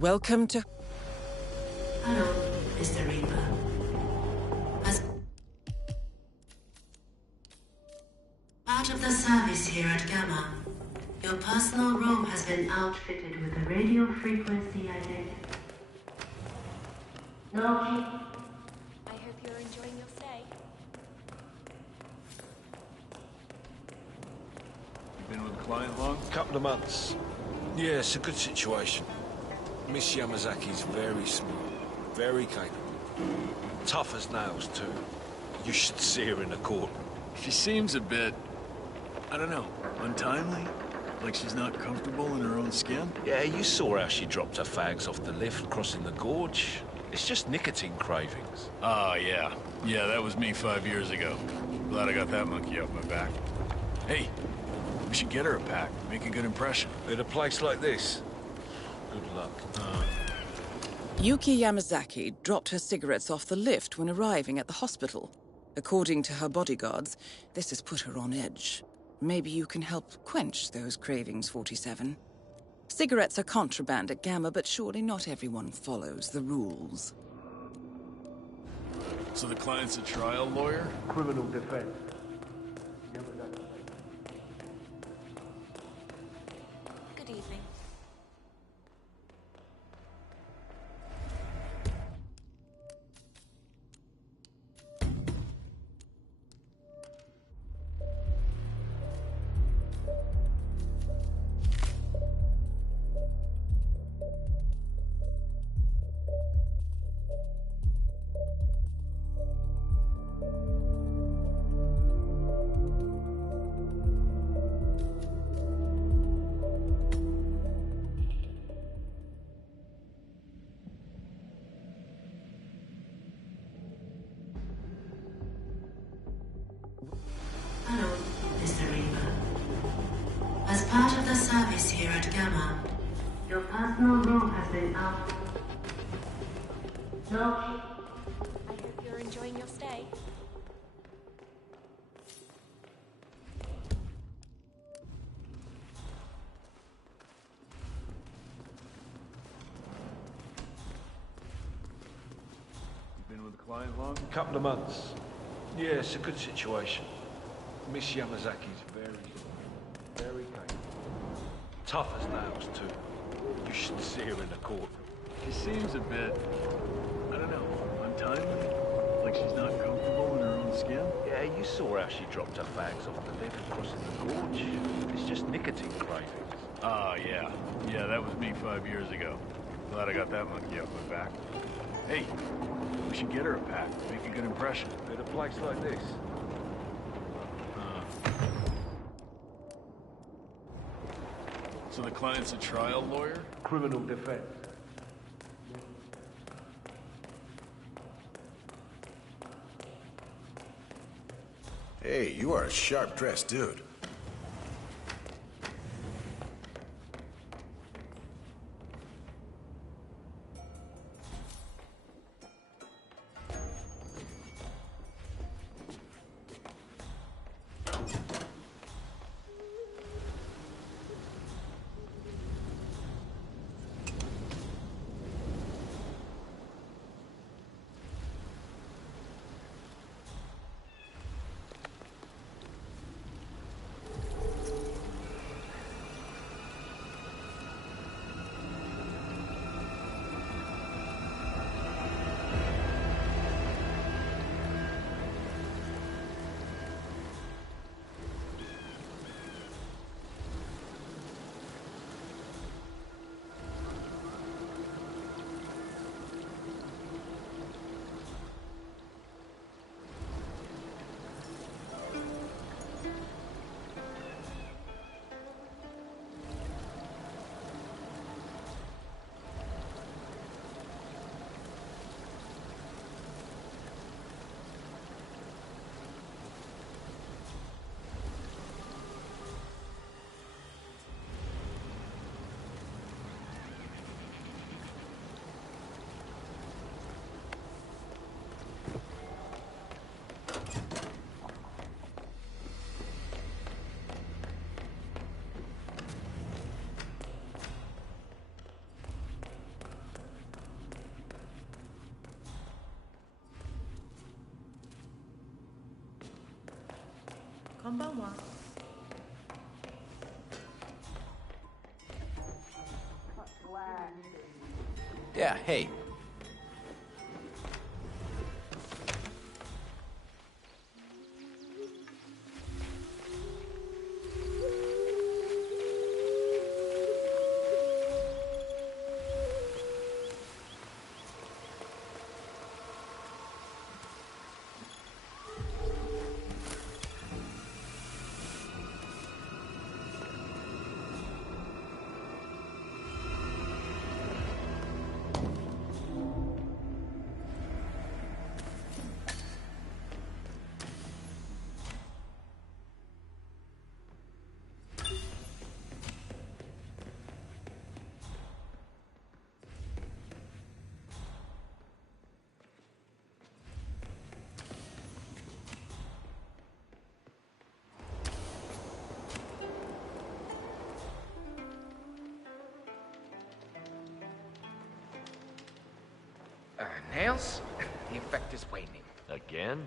Welcome to... Hello, Mr. Reaper. As part of the service here at Gamma, your personal robe has been outfitted with a radio frequency identifier. No. I hope you're enjoying your stay. You been with the client long? Couple of months. Yeah, it's a good situation. Miss Yamazaki's very smart, very capable. Tough as nails, too. You should see her in the court. She seems a bit, I don't know, untimely? Like she's not comfortable in her own skin? Yeah, you saw how she dropped her fags off the lift crossing the gorge. It's just nicotine cravings. Oh, yeah. Yeah, that was me 5 years ago. Glad I got that monkey off my back. Hey, we should get her a pack. Make a good impression. At a place like this, good luck. Yuki Yamazaki dropped her cigarettes off the lift when arriving at the hospital. According to her bodyguards, this has put her on edge. Maybe you can help quench those cravings, 47. Cigarettes are contraband at Gamma, but surely not everyone follows the rules. So the client's a trial lawyer? Criminal defense. Good evening. Hello, Mr. Reaper. As part of the service here at Gamma, your personal robe has been out. No. I hope you're enjoying your stay. You been with the client long? Couple of months. Yeah, it's a good situation. Miss Yamazaki's very capable. Tough as nails, too. You should see her in the court. She seems a bit, I don't know, untimely? Like she's not comfortable in her own skin? Yeah, you saw how she dropped her fags off the lift crossing the gorge. It's just nicotine cravings. Oh, yeah. Yeah, that was me 5 years ago. Glad I got that monkey off my back. Hey, we should get her a pack. Make a good impression. At a place like this. So the client's a trial lawyer? Criminal defense. Hey, you are a sharp-dressed dude. Yeah, hey. Nails? The effect is waning. Again?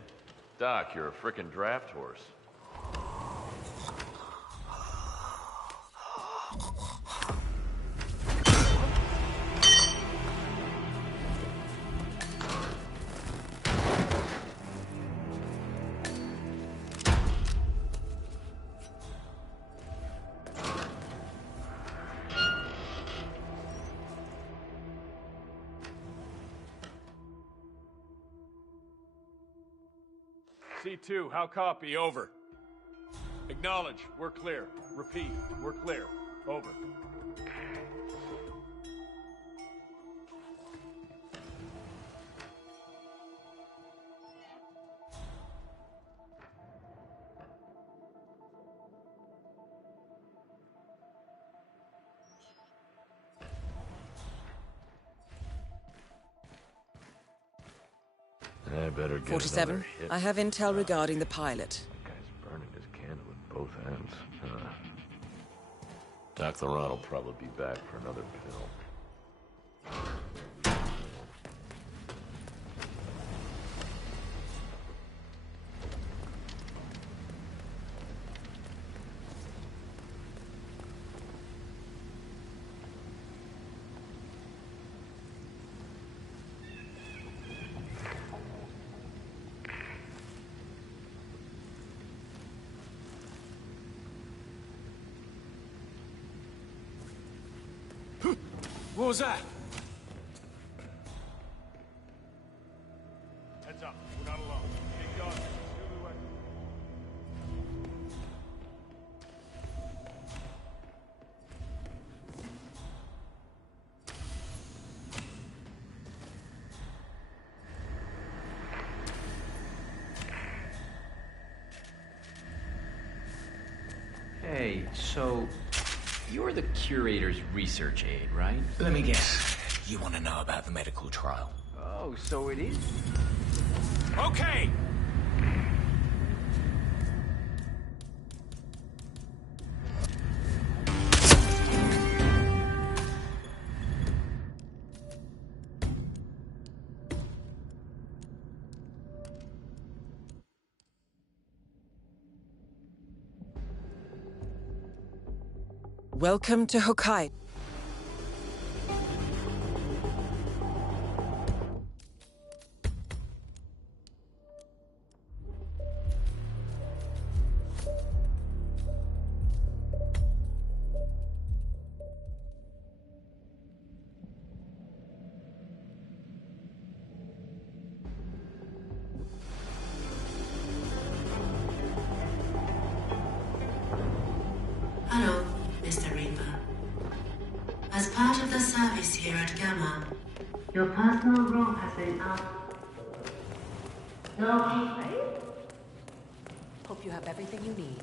Doc, you're a frickin' draft horse. C2, how copy? Over. Acknowledge. We're clear. Repeat. We're clear. Over. I better get 47. another hit. I have intel regarding the pilot. That guy's burning his candle at both ends. Doc Laurent will probably be back for another pill. What was that? Heads up. We're not alone. Big dog. Zulu West. Hey, so you're the curator's research aide, right? Let me guess. You want to know about the medical trial? Oh, so it is? Okay! Welcome to Hokkaido. Hello, Mr. Reaper. As part of the service here at Gamma, your personal room has been out. No complaint? Hope you have everything you need.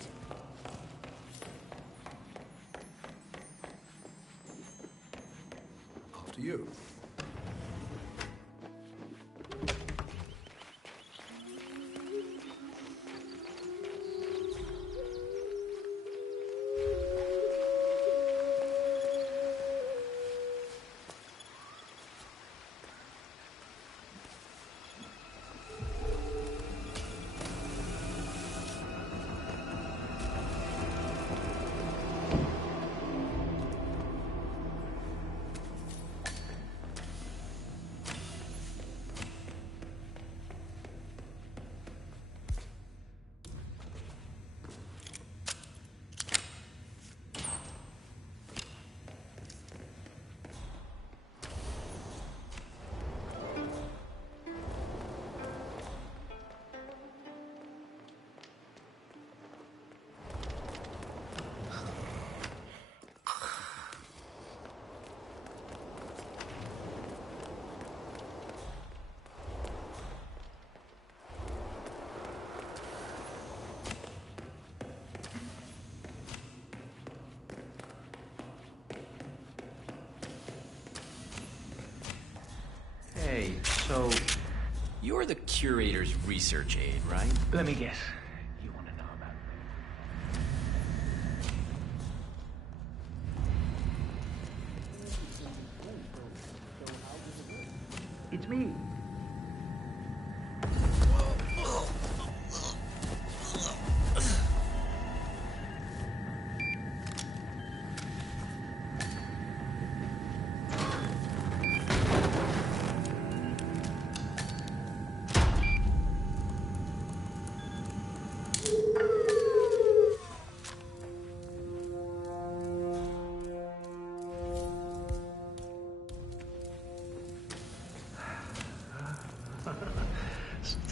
After you. So, You're the curator's research aide, right? let me guess. You want to know about me? It's me.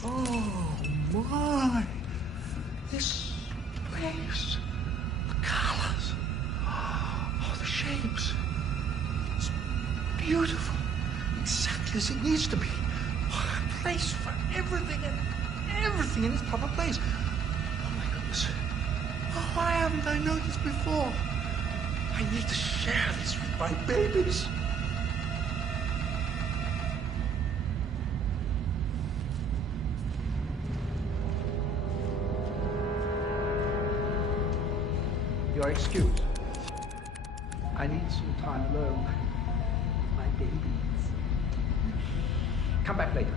Oh my! This place, the colors, oh, the shapes. It's beautiful, exactly as it needs to be. Oh, a place for everything in its proper place. Oh my goodness! Oh, why haven't I noticed before? I need to share this with my babies. Your excuse. I need some time alone. My babies. Come back later.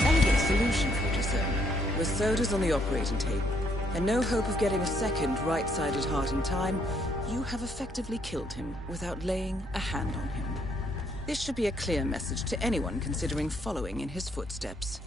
Elegant solution, Fortison. With sodas on the operating table, and no hope of getting a second right-sided heart in time, you have effectively killed him without laying a hand on him. This should be a clear message to anyone considering following in his footsteps.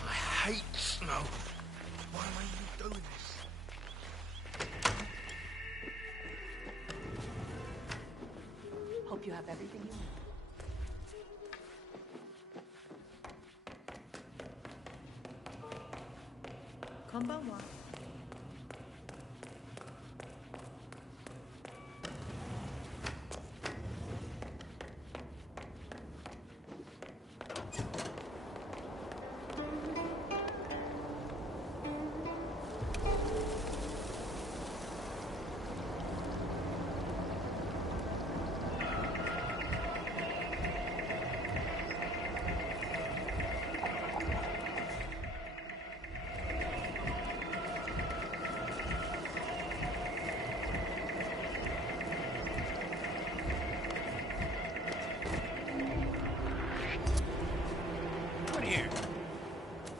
I hate snow. Why am I even doing this? Hope you have everything you need. こんばんは。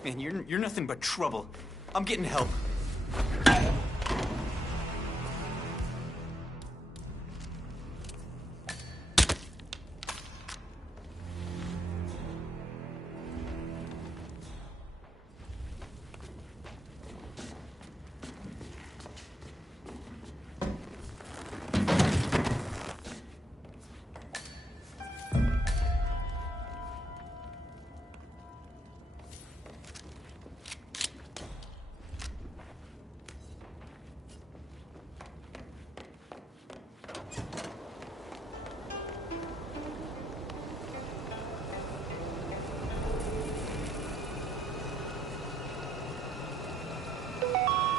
Man, you're nothing but trouble. I'm getting help.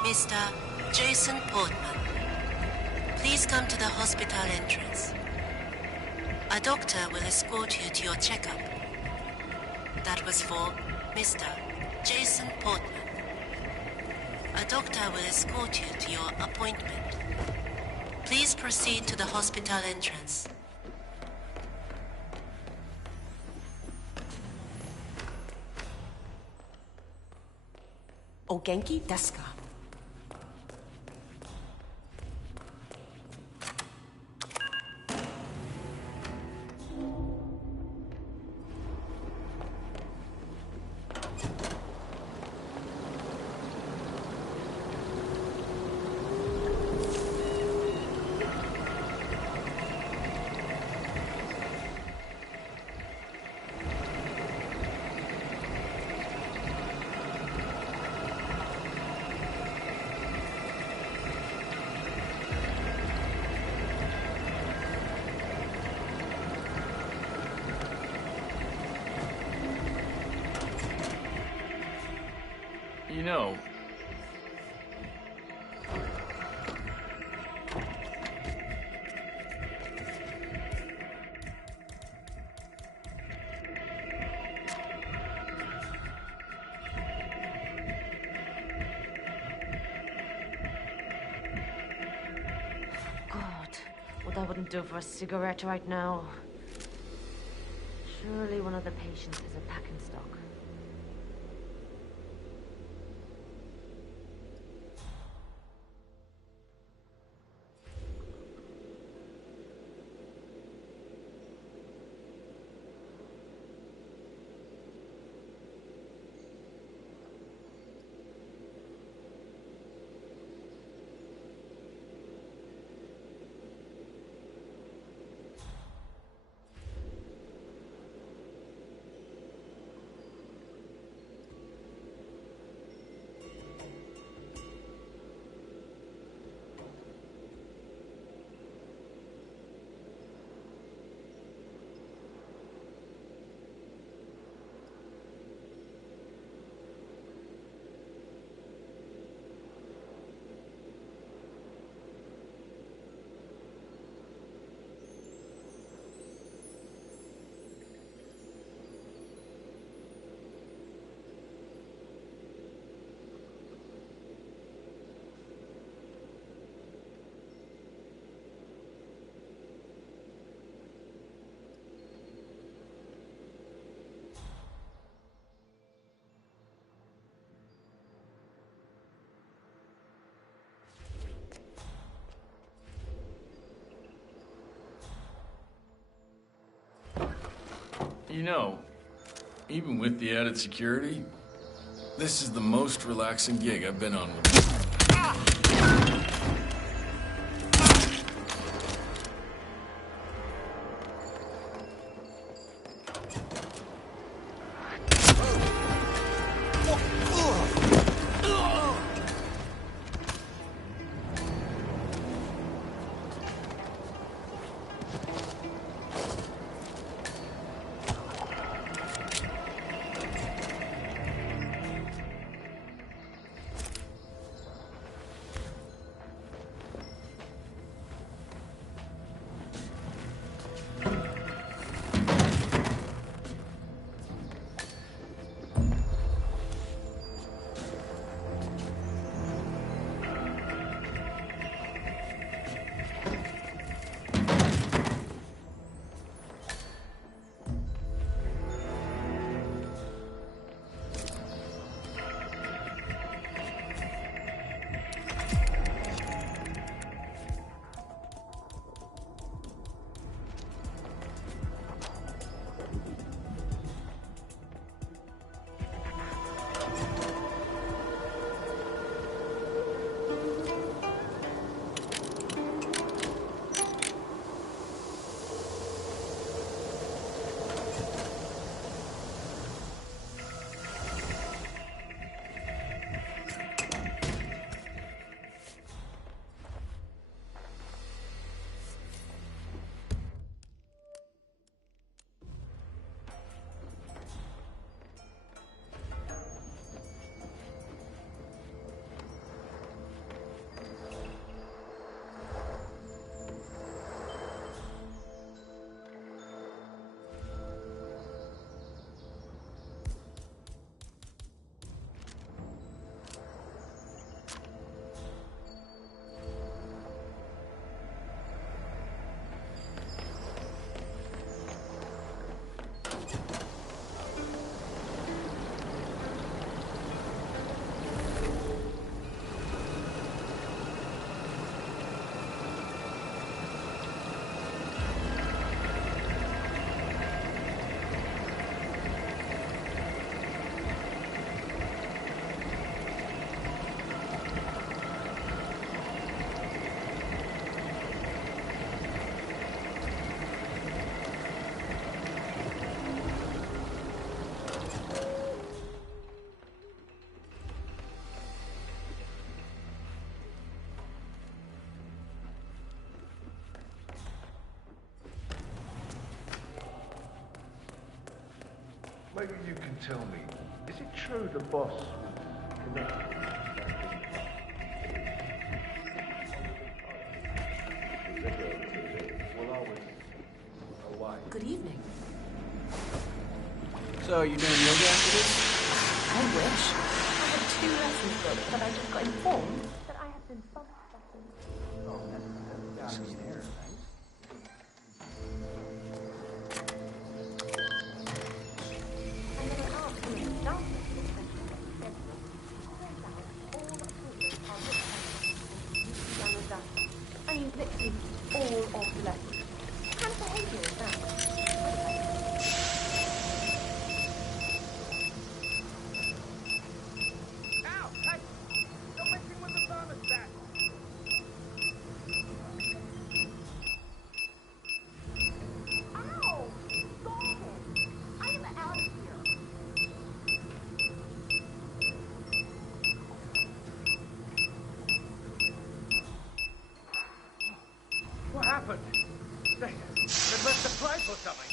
Mr. Jason Portman, please come to the hospital entrance. A doctor will escort you to your checkup. That was for Mr. Jason Portman. A doctor will escort you to your appointment. Please proceed to the hospital entrance. O genki desu ka? You know... God, what I wouldn't do for a cigarette right now. Surely one of the patients has a pack in stock. You know, even with the added security, this is the most relaxing gig I've been on with you. Maybe you can tell me, is it true the boss was connected while I was away? Good evening. So, you doing yoga after this? I wish. I had 2 lessons booked, but I just got informed that I have been bumped back in. Oh, that's down there, thanks. And then I asked one of the staff members a question about the schedule. Turns out all appointments are booked by Yamazaki. I mean, literally all of the lessons. What kind of behaviour is that? What happened? They must have played or something.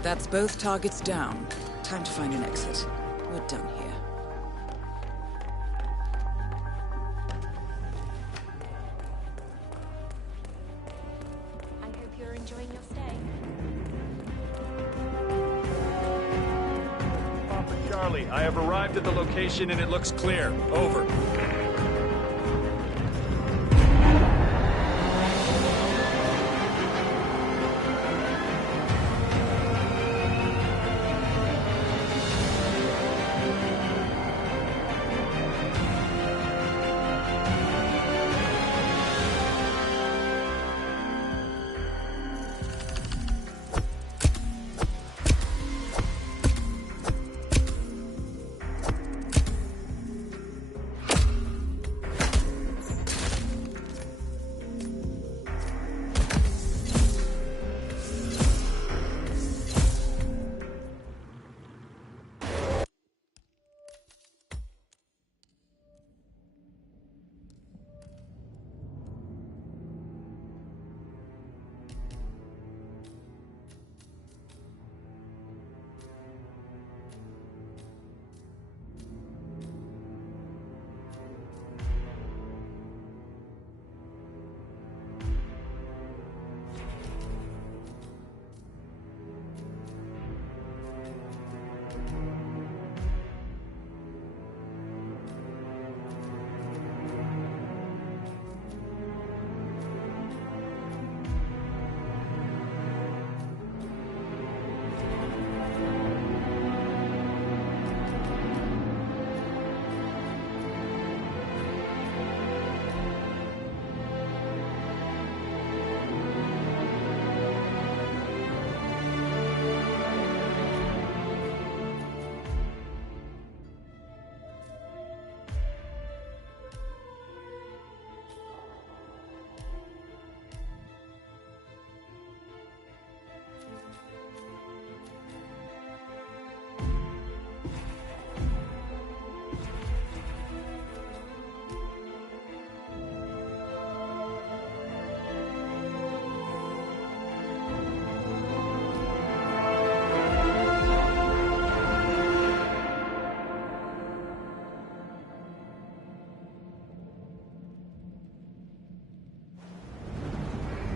That's both targets down. Time to find an exit. We're done here. I hope you're enjoying your stay. Papa Charlie, I have arrived at the location and it looks clear. Over.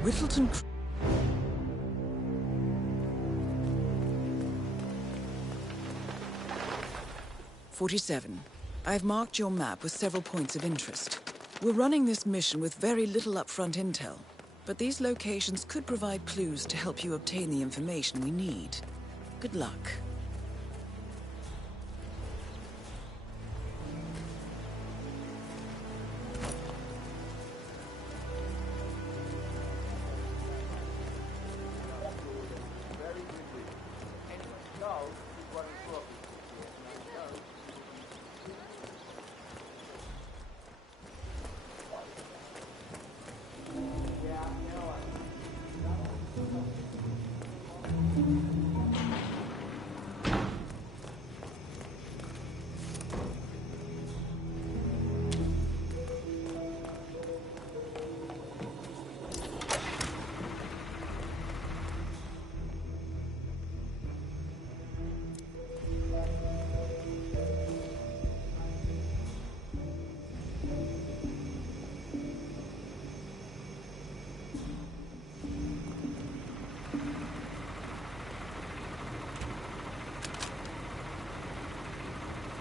Whittleton... 47. I've marked your map with several points of interest. We're running this mission with very little upfront intel, but these locations could provide clues to help you obtain the information we need. Good luck.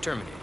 Terminated.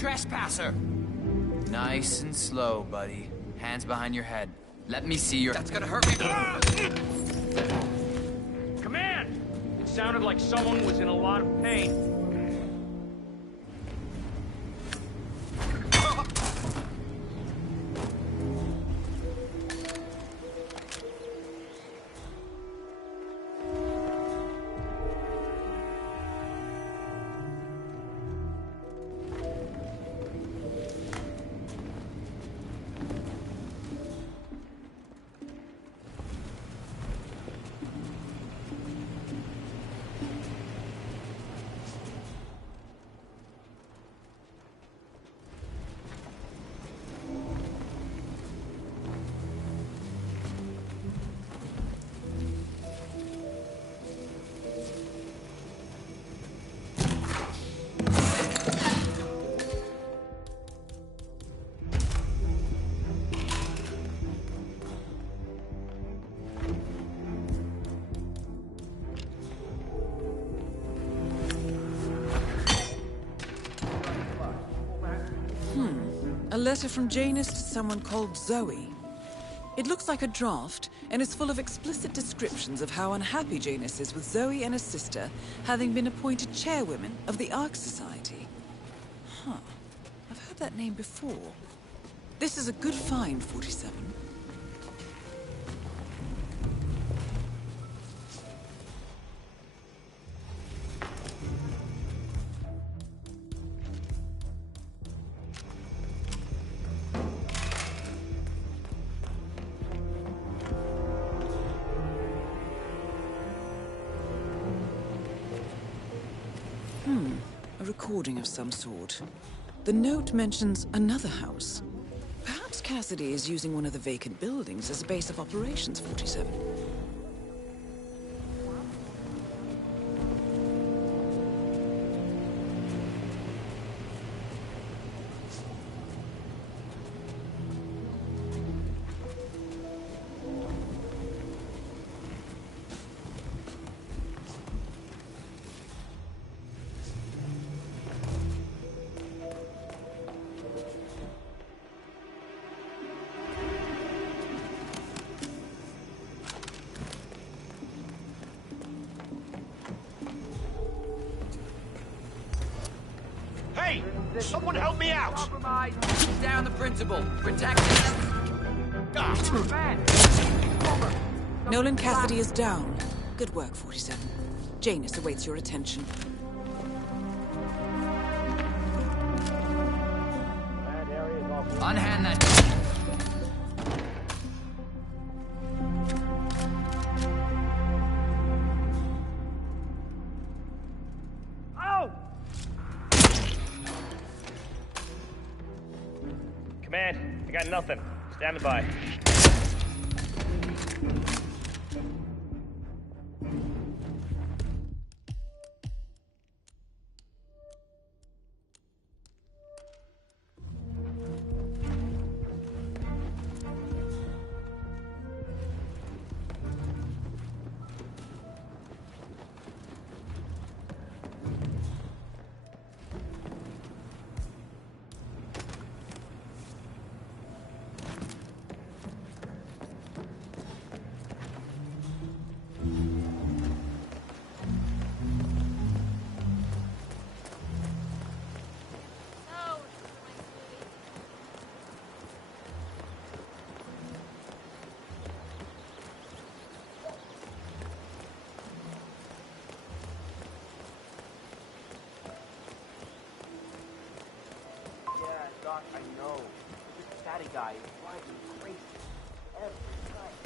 Trespasser! Nice and slow, buddy. Hands behind your head. Let me see your... That's gonna hurt me. Command! It sounded like someone was in a lot of pain. A letter from Janus to someone called Zoe. It looks like a draft, and is full of explicit descriptions of how unhappy Janus is with Zoe and her sister having been appointed chairwomen of the Ark Society. Huh. I've heard that name before. This is a good find, 47. A recording of some sort. The note mentions another house. Perhaps Cassidy is using one of the vacant buildings as a base of operations, 47. Someone help me out! Compromise. Down the principal. Protect him. Nolan Cassidy is down. Good work, 47. Janus awaits your attention. Unhand that. Oh! Command, I got nothing. Standing by. Doc, I know. This fatty guy is driving me crazy. Every night.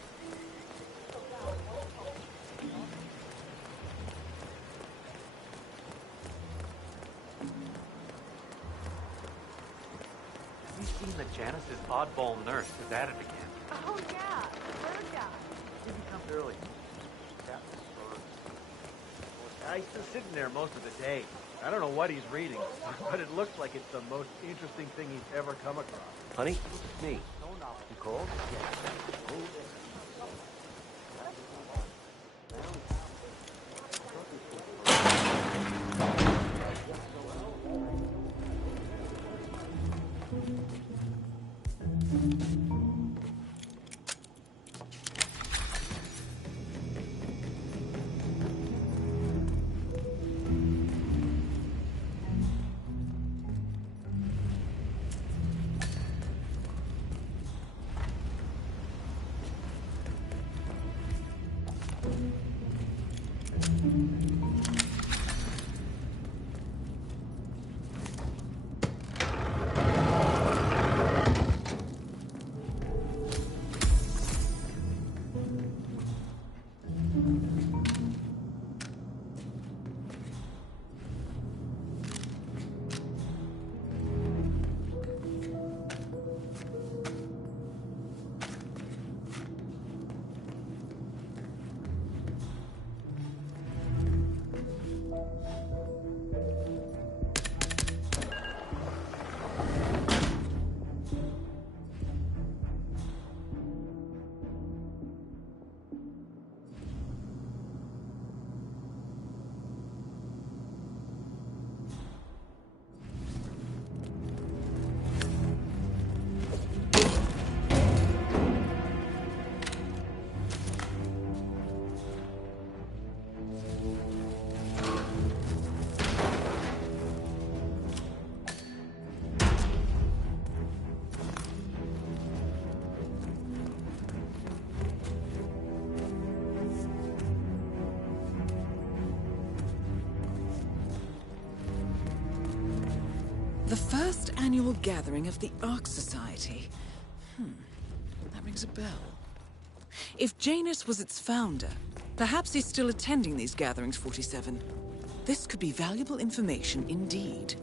Have you seen that Janice's oddball nurse is at it again? Oh, yeah. The bird guy. He comes early. Captain Bird. Well, guy's still sitting there most of the day. I don't know what he's reading, but it looks like it's the most interesting thing he's ever come across. Honey, it's me. You cold? The first annual gathering of the Ark Society. That rings a bell. If Janus was its founder, perhaps he's still attending these gatherings, 47. This could be valuable information indeed.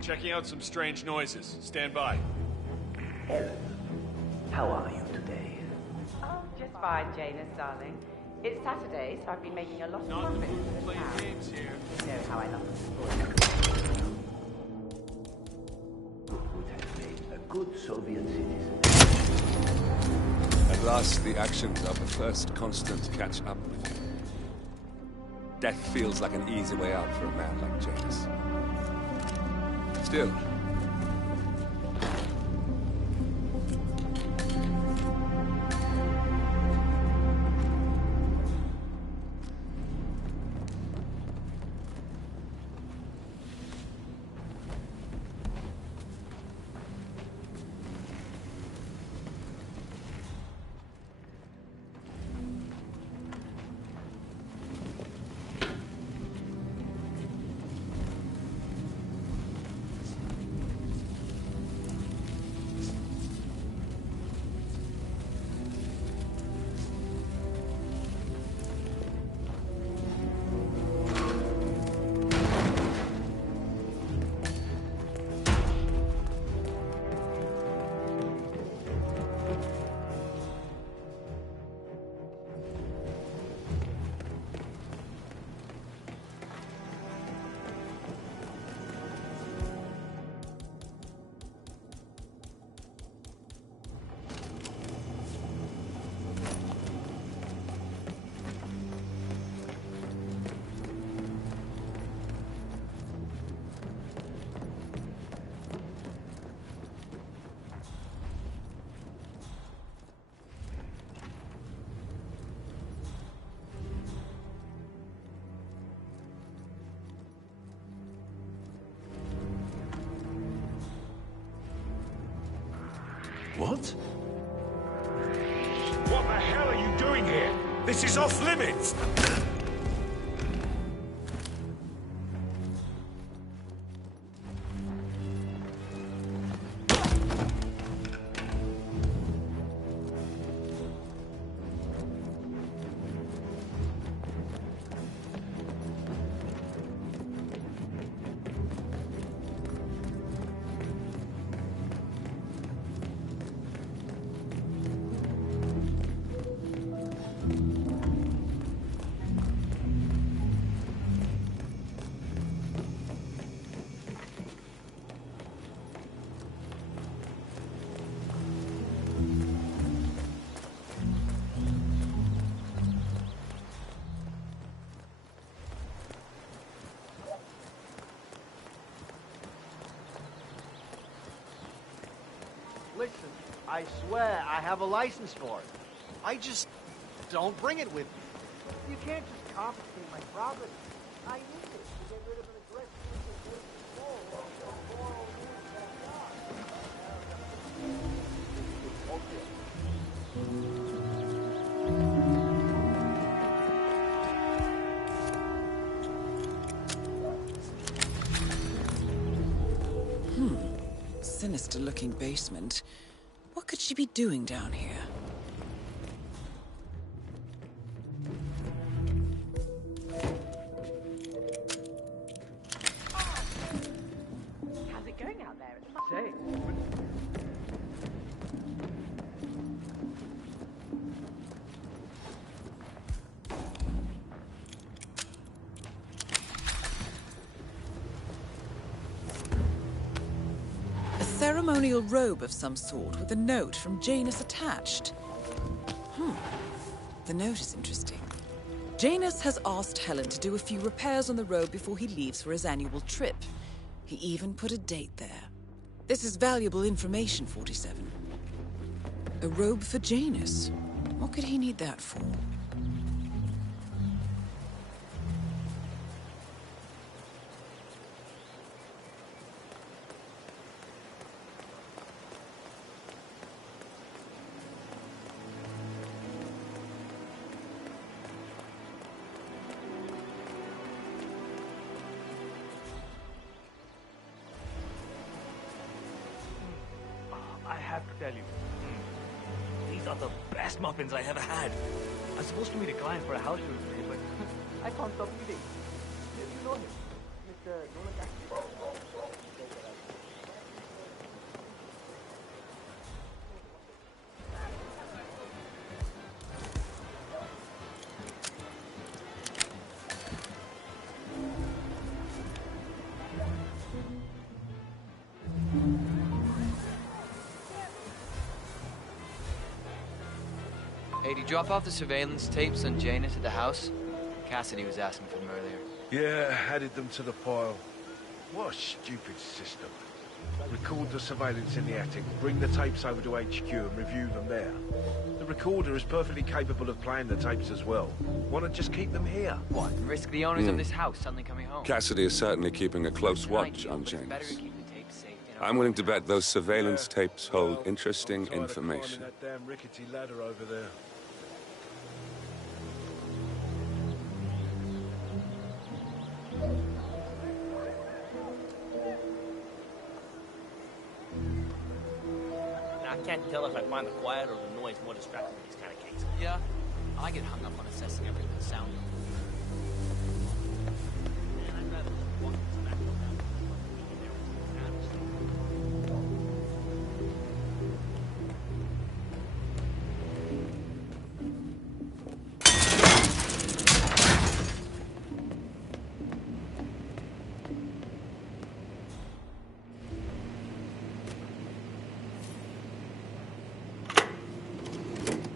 Checking out some strange noises. Stand by. Ellen, how are you today? Oh, just fine, Janus, darling. It's Saturday, so I've been making a lot of profit. Playing games here. You know how I love to support you. Would have made a good Soviet citizen. At last, the actions of the first constant catch up with you. Death feels like an easy way out for a man like Janus. Still, What? What the hell are you doing here? This is off limits! Listen, I swear I have a license for it. I just don't bring it with me. You can't just confiscate my property. I need it to get rid of an aggressive Sinister-looking basement. What could she be doing down here? How's it going out there? Say. A ceremonial robe of some sort with a note from Janus attached. The note is interesting. Janus has asked Helen to do a few repairs on the robe before he leaves for his annual trip. He even put a date there. This is valuable information, 47. A robe for Janus. What could he need that for? I have to tell you, these got the best muffins I ever had. I'm supposed to meet a client for a house show today, but I can't stop eating. Maybe you know him. Mr. Nolagaki. Hey, did you drop off the surveillance tapes on Janus at the house? Cassidy was asking for them earlier. Yeah, added them to the pile. What a stupid system. Record the surveillance in the attic, bring the tapes over to HQ and review them there. The recorder is perfectly capable of playing the tapes as well. Why not just keep them here? What, and risk the owners of this house suddenly coming home? Cassidy is certainly keeping a close watch on Janus. I'm willing to bet those surveillance tapes hold interesting information. That damn rickety ladder over there. I can't tell if I find the quiet or the noise more distracting in these kind of cases. Yeah, I get hung up on assessing everything with sound.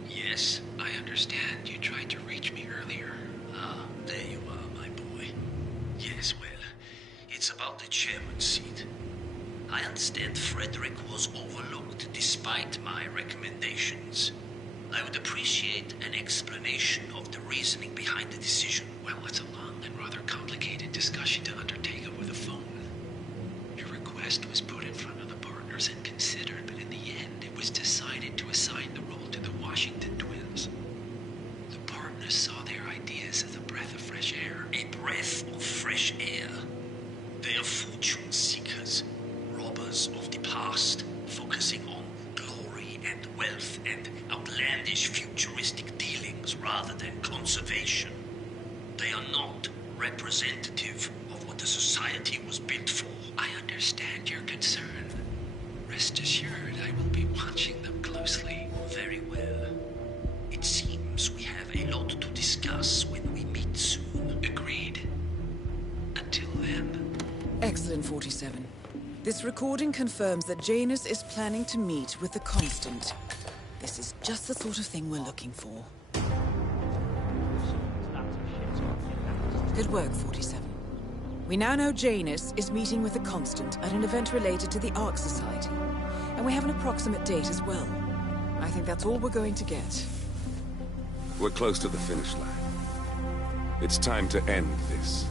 Yes, I understand. You tried to reach me earlier. Ah, there you are, my boy. Yes, well, it's about the chairman's seat. I understand Frederick was overlooked despite my recommendations. I would appreciate an explanation of the reasoning behind the decision. Well, it's a long and rather complicated discussion to undertake over the phone. Your request was put in front of the partners and considered, but in the end, it was decided to assign the role to the Washington twins. The partners saw their ideas as a breath of fresh air. A breath of fresh air. They are fortune seekers, robbers of the past, focusing on glory and wealth and outlandish futuristic dealings rather than conservation. They are not representative of what the society was built for. I understand your concern. Rest assured, I will be watching them closely. Very well. It seems we have a lot to discuss when we meet soon. Agreed. Until then. Excellent, 47. This recording confirms that Janus is planning to meet with the Constant. This is just the sort of thing we're looking for. Good work, 47. We now know Janus is meeting with the Constant at an event related to the Ark Society. And we have an approximate date as well. I think that's all we're going to get. We're close to the finish line. It's time to end this.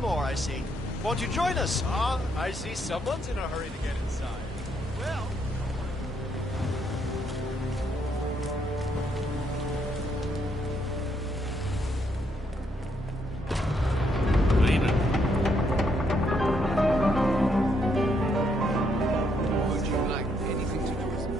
One more, I see. Won't you join us? Ah, I see someone's in a hurry to get inside. Well... Would you like anything to do with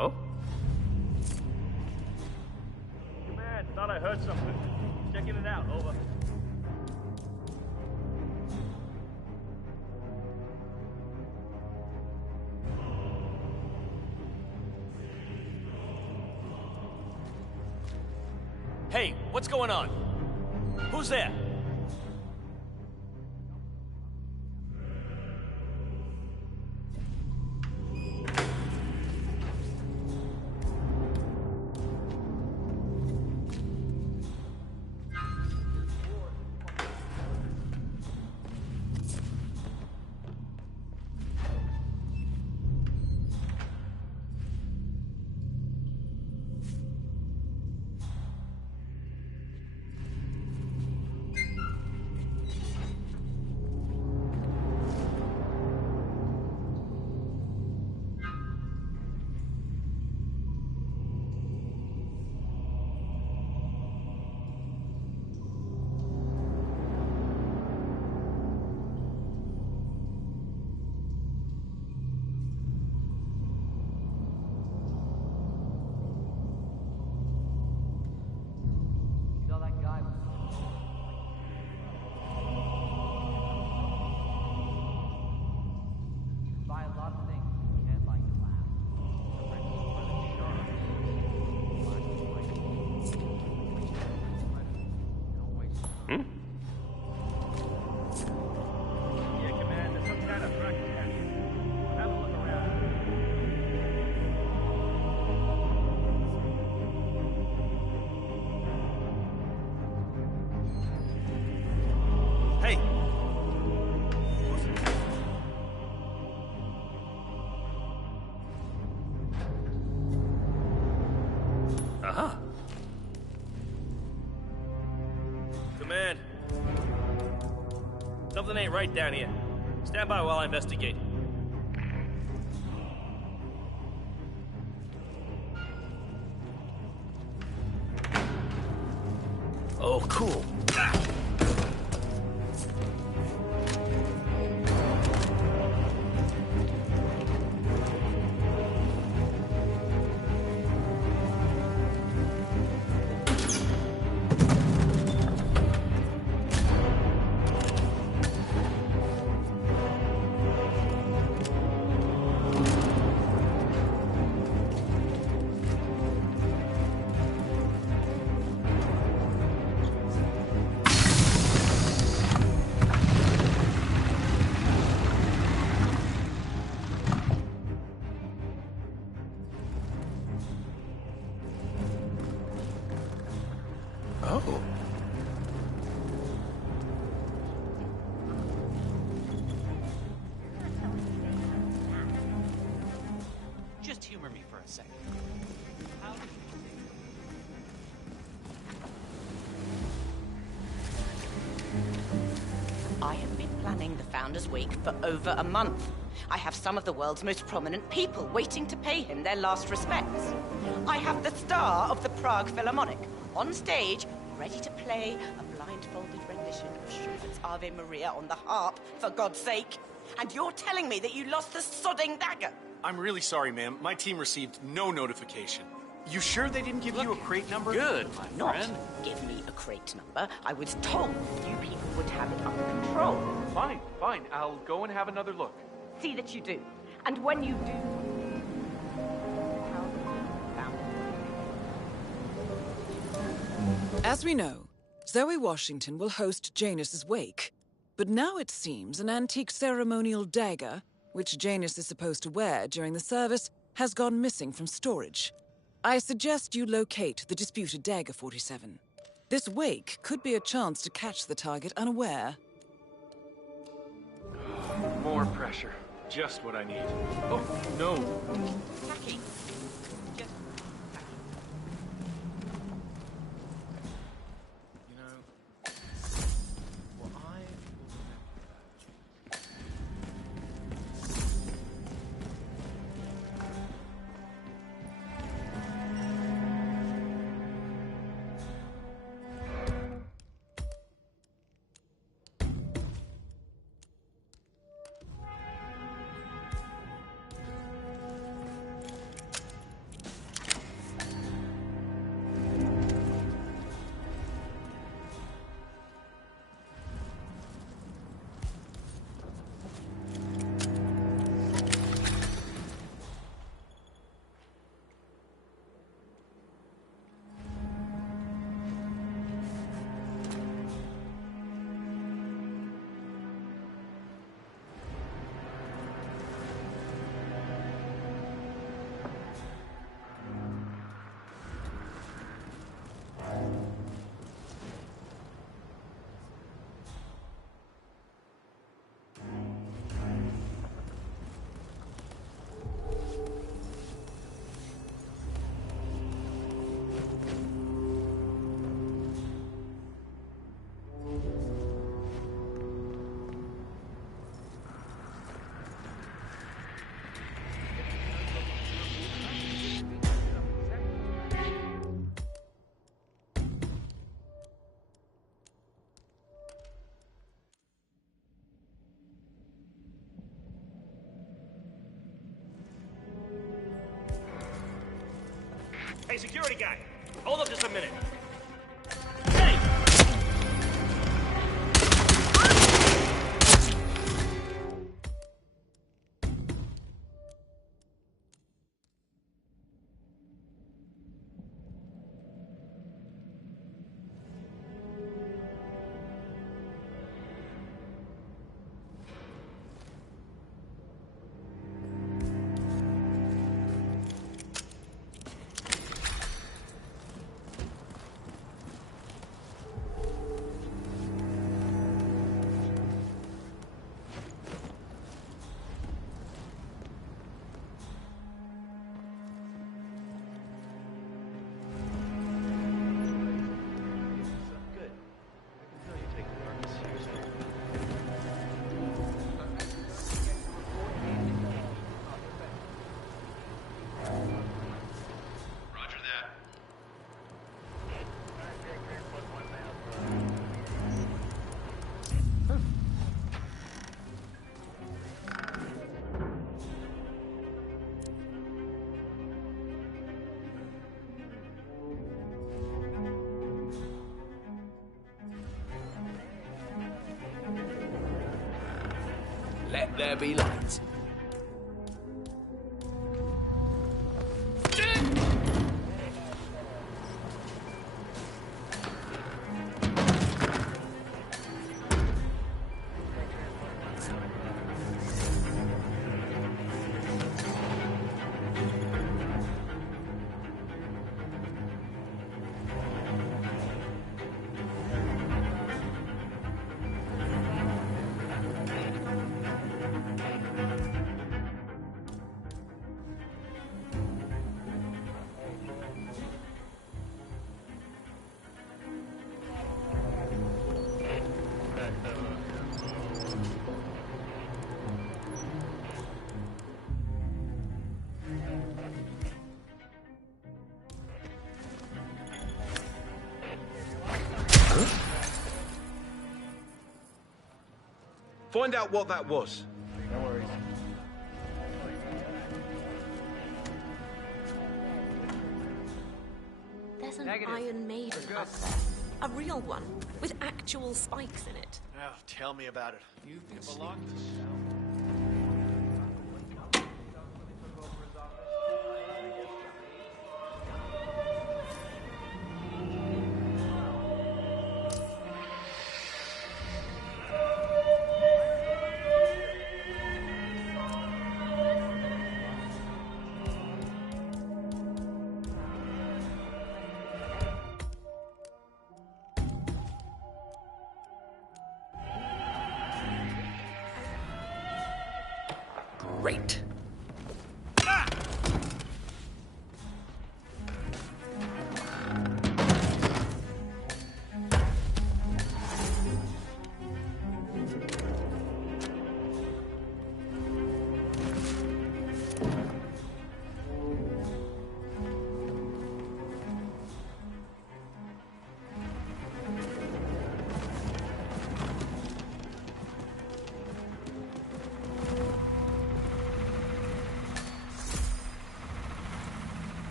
Oh? Command, thought I heard something. Checking it out, over. Hey, what's going on? Who's there? Command. Something ain't right down here. Stand by while I investigate. Oh, cool. humor me for a second. How did you think? I have been planning the Founders Week for over a month. I have some of the world's most prominent people waiting to pay him their last respects. I have the star of the Prague Philharmonic on stage, ready to play a blindfolded rendition of Schubert's Ave Maria on the harp, for God's sake. And you're telling me that you lost the sodding dagger? I'm really sorry, ma'am. My team received no notification. You sure they didn't give you a crate number? Good, my friend. Not give me a crate number. I was told you people would have it under control. Fine, fine. I'll go and have another look. See that you do. And when you do... As we know, Zoe Washington will host Janus's wake. But now it seems an antique ceremonial dagger, which Janus is supposed to wear during the service, has gone missing from storage. I suggest you locate the disputed dagger, 47. This wake could be a chance to catch the target unaware. More pressure. Just what I need. Oh, no. Jackie. Hey, security guy! Hold up just a minute. Let there be light. Find out what that was. No worries. There's an Negative. Iron Maiden up there. A real one, with actual spikes in it. Oh, tell me about it. You've been belong to Great.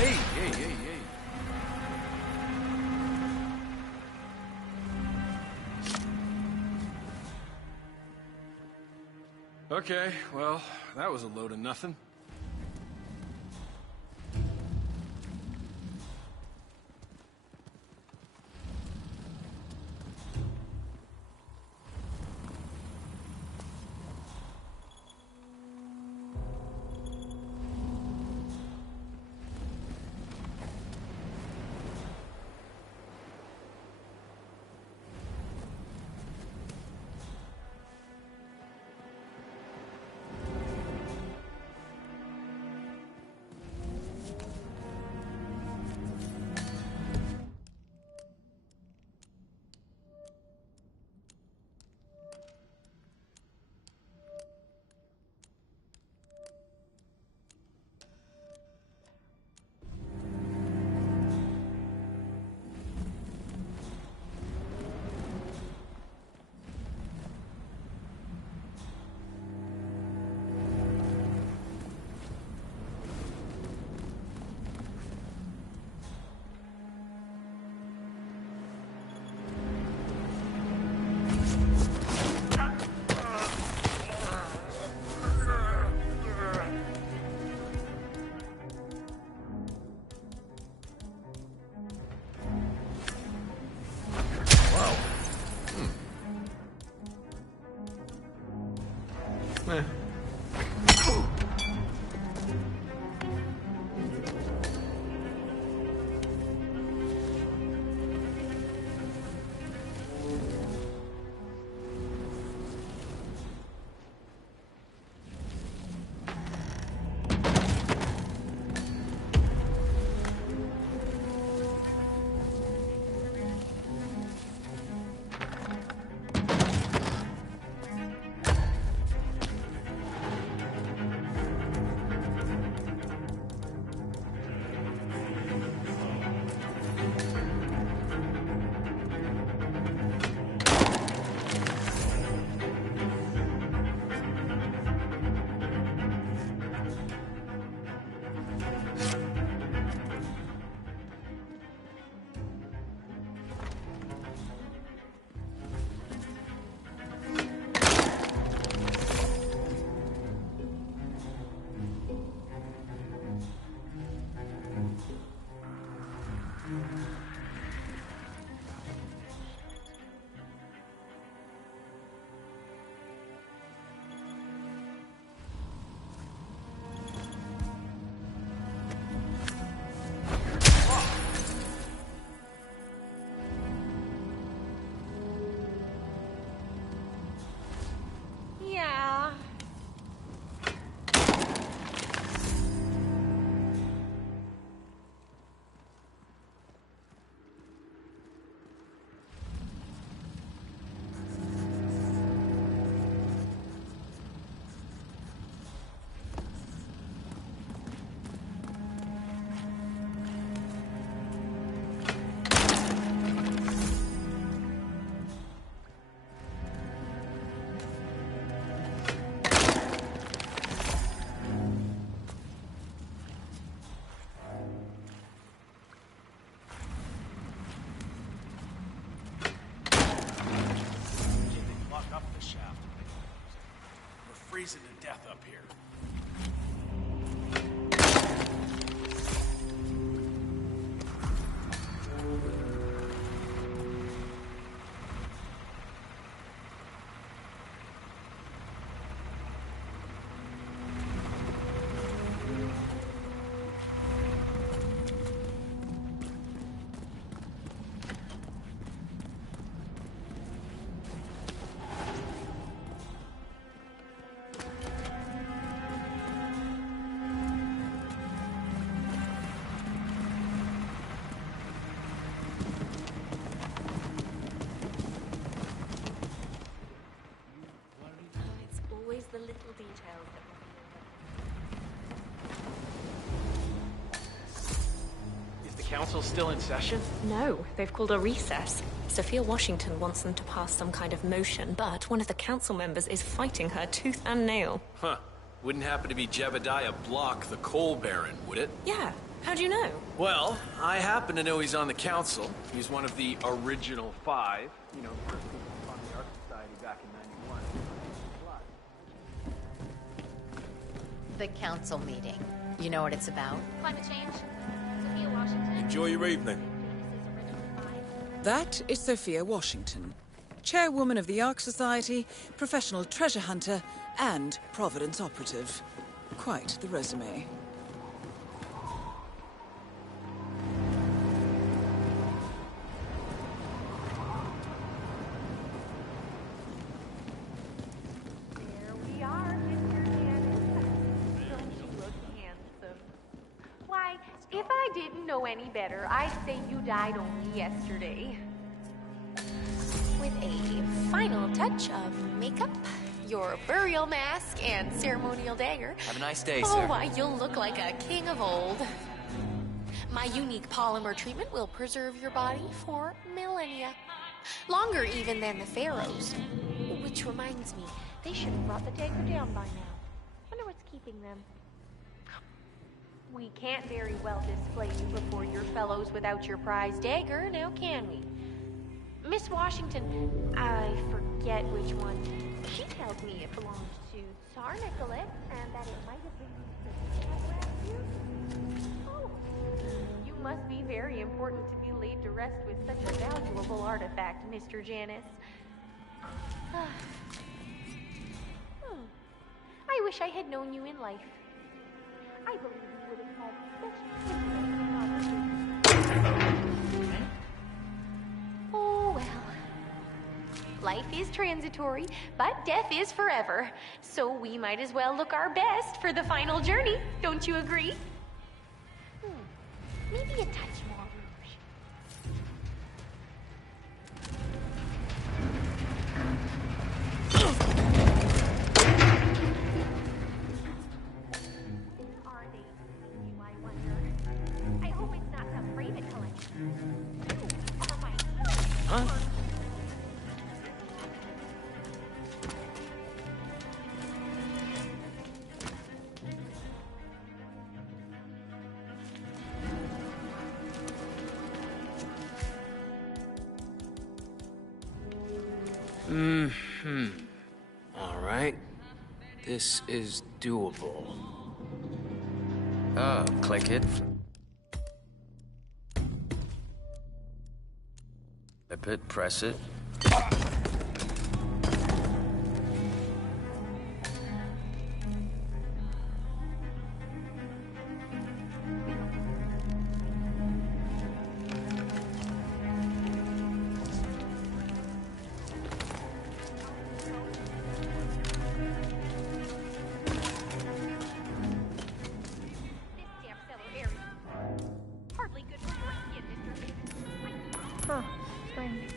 Hey. Okay, well, that was a load of nothing. freezing to death up here. Always the little details that Is the council still in session? No, they've called a recess. Sophia Washington wants them to pass some kind of motion, but one of the council members is fighting her tooth and nail. Huh. Wouldn't happen to be Jebediah Block, the coal baron, would it? Yeah, how do you know? Well, I happen to know he's on the council. He's one of the original 5. You know, first on the Art Society back in 91. The council meeting. You know what it's about? Climate change. Sophia Washington. Enjoy your evening. That is Sophia Washington, chairwoman of the Ark Society, professional treasure hunter, and Providence operative. Quite the resume. There we are, Mr. Janice. Don't you look handsome? Why, if I didn't know any better, I'd say you died only yesterday. With a final touch of makeup, your burial mask, and ceremonial dagger. Have a nice day, Oh, sir. why, you'll look like a king of old. My unique polymer treatment will preserve your body for millennia. Longer even than the pharaohs. Which reminds me, They should have brought the dagger down by now. Wonder what's keeping them. We can't very well display you before your fellows without your prize dagger, now can we? Miss Washington, I forget which one. She tells me it belonged to Tsar Nicolette, and that it might have been used last year. Oh, you must be very important to be laid to rest with such a valuable artifact, Mr. Janice. I wish I had known you in life. I believe you would have had such interesting opportunities. Oh, well. Life is transitory, but death is forever. So we might as well look our best for the final journey. Don't you agree? Maybe a touch more rouge. Are they using you, I wonder? I hope it's not some Raven collection. You are my... Huh? All right. This is doable. Oh, click it. Flip it, press it. Hardly good for your skin, Mr. Huh, strange.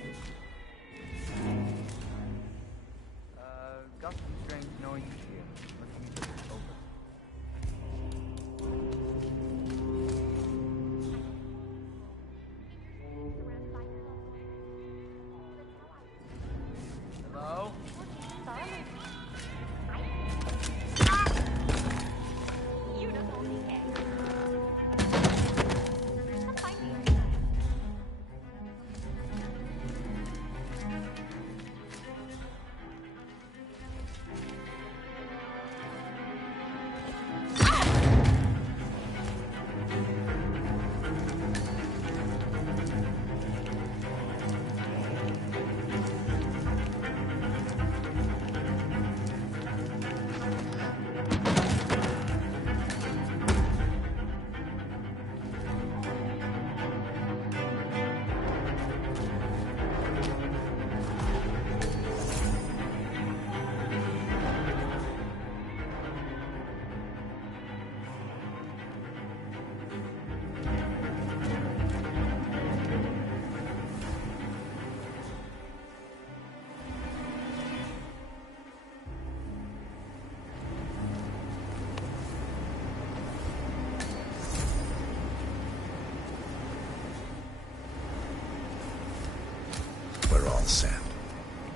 I'll send.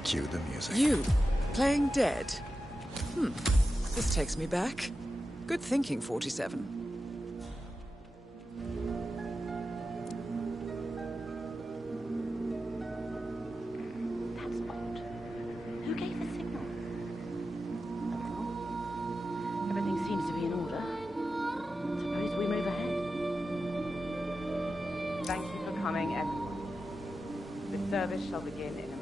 Cue the music. You, playing dead? This takes me back. Good thinking, 47. That's odd. Who gave the signal? Well, everything seems to be in order. Suppose we move ahead. Thank you for coming, everyone. The service shall begin in a moment.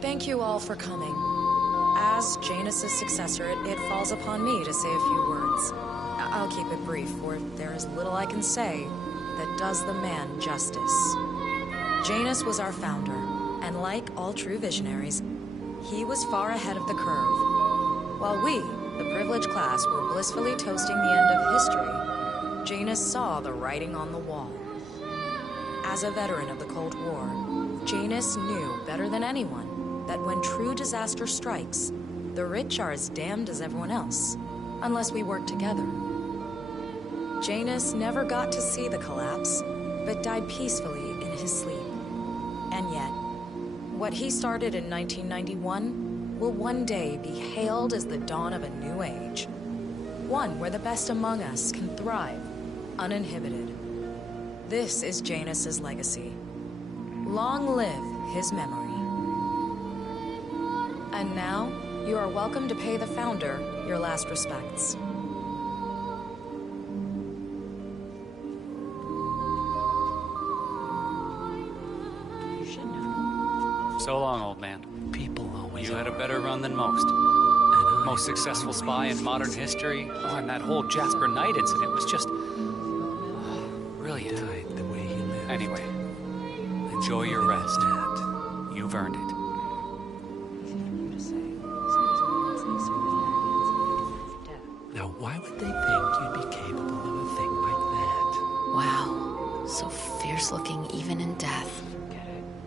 Thank you all for coming. As Janus' successor, it falls upon me to say a few words. I'll keep it brief, for there is little I can say that does the man justice. Janus was our founder, and like all true visionaries, he was far ahead of the curve. While we, the privileged class, were blissfully toasting the end of history, Janus saw the writing on the wall. As a veteran of the Cold War, Janus knew better than anyone that when true disaster strikes, the rich are as damned as everyone else, unless we work together. Janus never got to see the collapse, but died peacefully in his sleep. And yet, what he started in 1991 will one day be hailed as the dawn of a new age. One where the best among us can thrive, uninhibited. This is Janus' legacy. Long live his memory. And now, you are welcome to pay the founder your last respects. So long, old man. People always You had a better run than most. Most successful spy in modern history. Oh, and that whole Jasper Knight incident was just... brilliant. the way he lived. Anyway, enjoy your rest. You've earned it. Now, why would they think you'd be capable of a thing like that? Wow. So fierce looking even in death.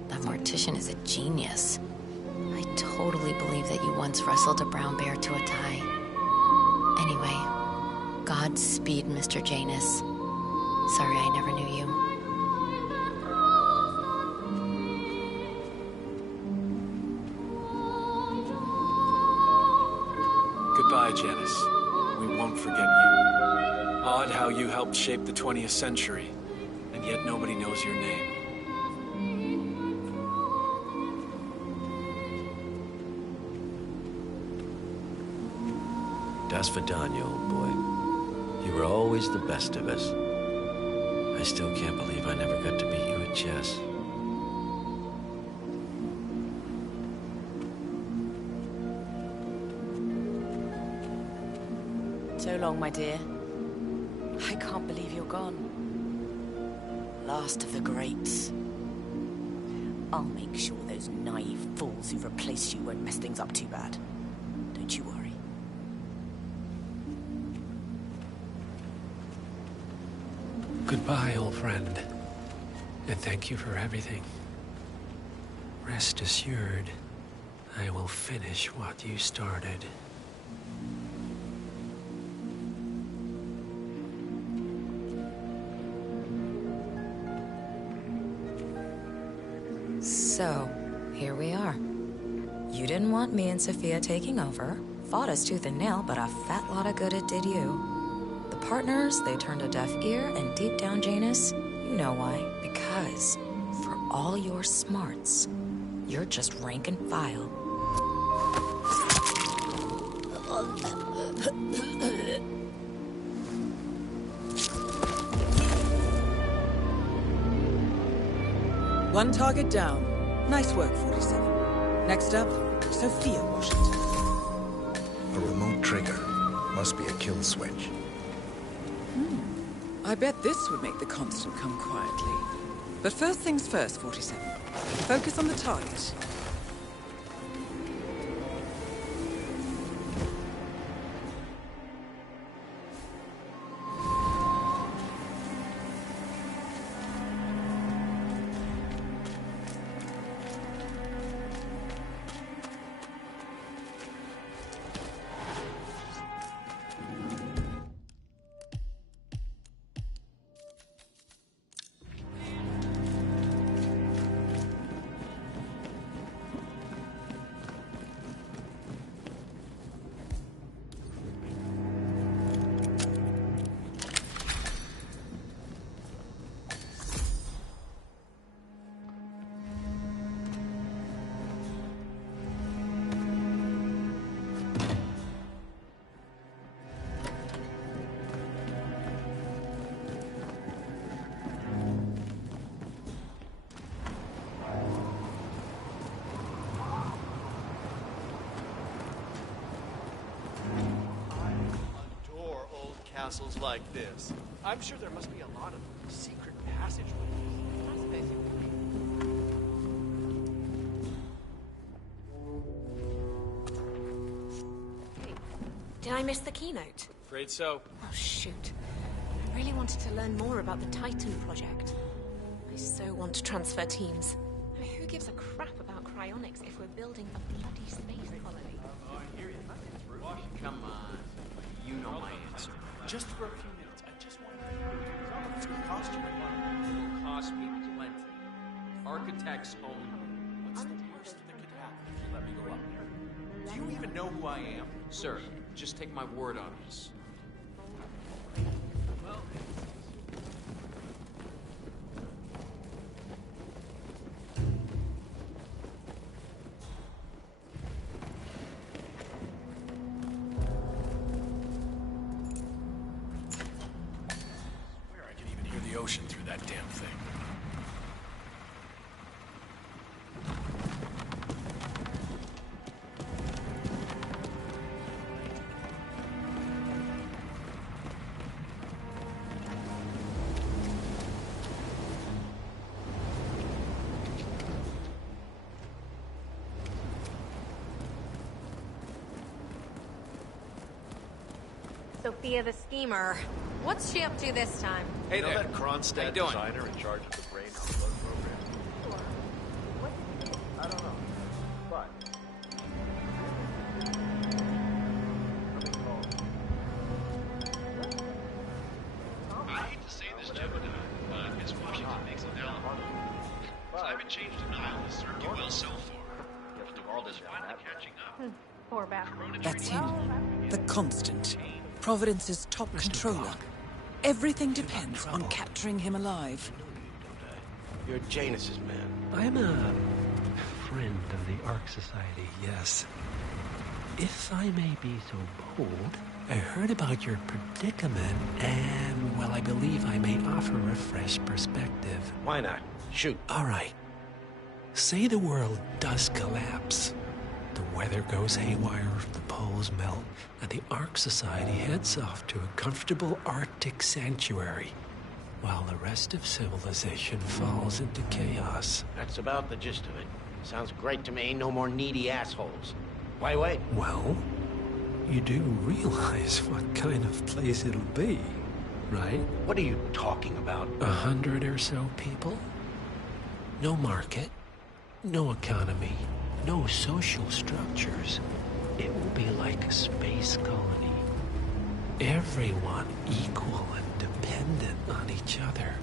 That mortician is a genius. I totally believe that you once wrestled a brown bear to a tie. Anyway, Godspeed, Mr. Janus. Sorry I never knew you. Goodbye, Janus. We won't forget you. Odd how you helped shape the 20th century, and yet nobody knows your name. Das Vidania, old boy. You were always the best of us. I still can't believe I never got to beat you at chess. So long, my dear. I can't believe you're gone. Last of the greats. I'll make sure those naive fools who replaced you won't mess things up too bad. Don't you worry. Goodbye, old friend. And thank you for everything. Rest assured, I will finish what you started. So, here we are. You didn't want me and Sophia taking over, fought us tooth and nail, but a fat lot of good it did you. The partners, they turned a deaf ear, and deep down, Janus, you know why. Because, for all your smarts, you're just rank and file. One target down. Nice work, 47. Next up, Sophia Washington. A remote trigger. Must be a kill switch. I bet this would make the Constant come quietly. But first things first, 47. Focus on the target. Castles like this. I'm sure there must be a lot of secret passageways. Did I miss the keynote? Afraid so. Oh, shoot. I really wanted to learn more about the Titan project. I so want to transfer teams. I mean, who gives a crap about cryonics if we're building a bloody space colony? Come on. You know my answer. Just for a few minutes. I just want to... It's gonna cost you It'll cost me plenty. Architects only. What's the worst that could happen if you let me go up there? Do you even know who I am? Sir, just take my word on this. Well... Ocean through that damn thing. Sophia the Schemer. What's she up to this time? Hey there. That Kronstadt designer in charge of the brain upload program? I don't know. But... I hate to say this, Gemini, but Miss Washington makes it now. Climate change denial has served you well so far, but the world is finally catching up. Poor bad. That's him. The Constant. Providence's top controller. Everything depends on capturing him alive. You're Janus's man. I'm a friend of the Ark Society, yes. If I may be so bold, I heard about your predicament, and, well, I believe I may offer a fresh perspective. Why not? Shoot. All right. Say the world does collapse. The weather goes haywire, the poles melt, and the Ark Society heads off to a comfortable Arctic sanctuary, while the rest of civilization falls into chaos. That's about the gist of it. Sounds great to me. No more needy assholes. Why wait? Well, you do realize what kind of place it'll be, right? What are you talking about? 100 or so people? No market, no economy, no social structures. It will be like a space colony. Everyone equal and dependent on each other.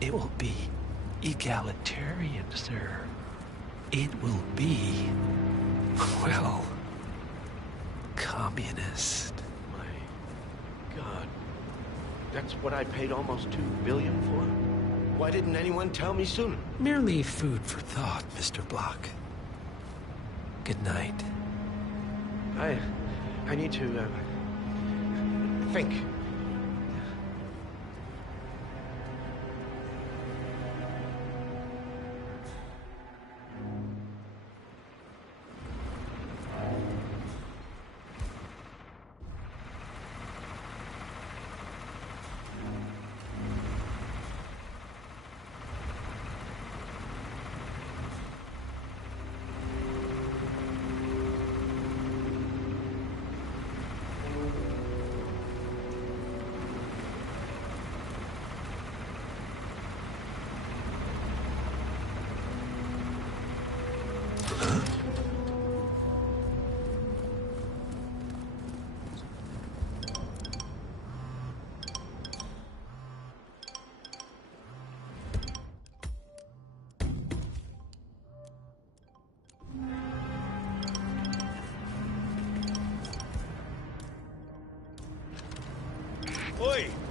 It will be egalitarian, sir. It will be, well, communist. My God. That's what I paid almost $2 billion for. Why didn't anyone tell me sooner? Merely food for thought, Mr. Block. Good night. I need to, think.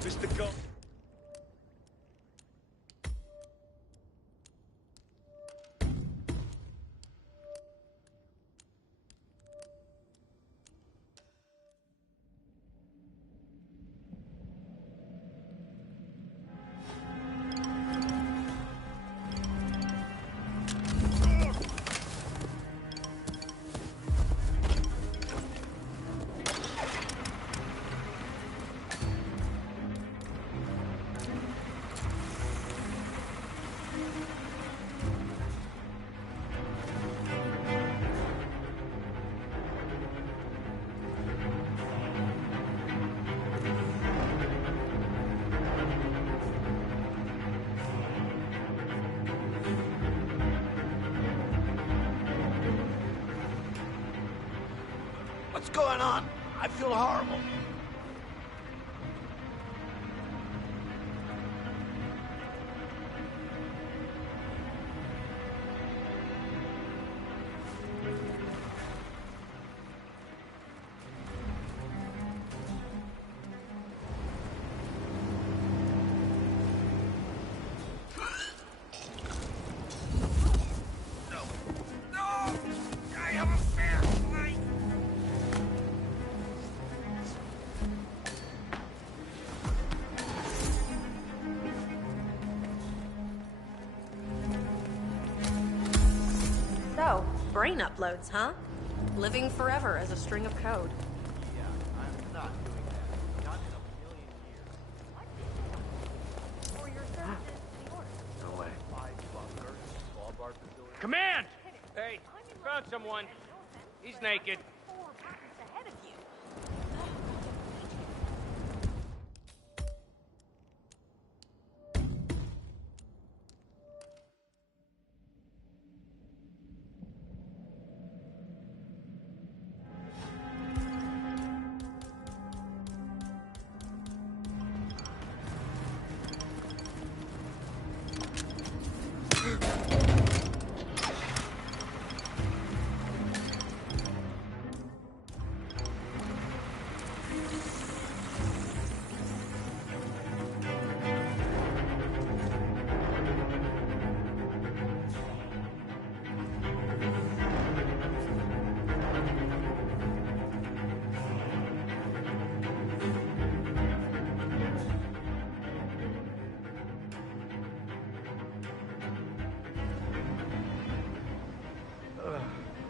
Mr. God. What's going on? I feel horrible. So, brain uploads, huh? Living forever as a string of code. Yeah, I'm not doing that. Not in a million years. For your services, the order. No way. 5 bunkers, small bar facility. Command! Hey, found someone. He's naked. 4 bunkers ahead of you.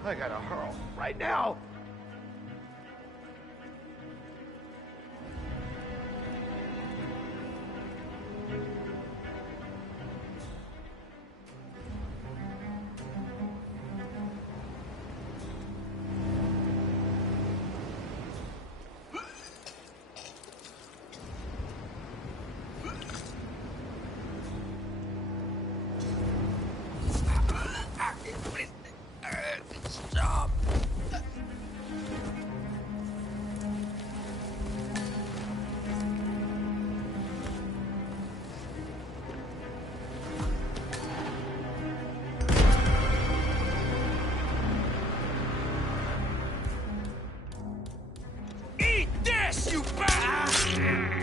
I gotta hurl right now. Stop. Eat this, you bastard!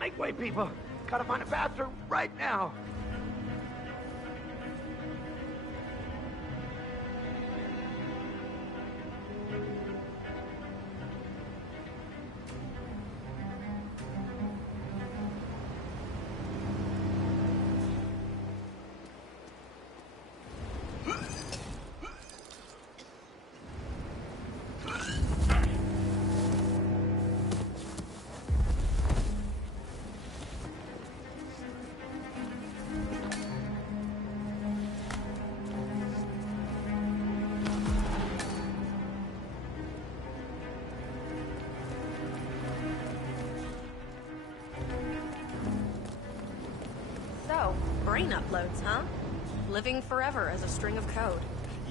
Make way, people. Gotta find a bathroom right now. brain uploads, huh? Living forever as a string of code.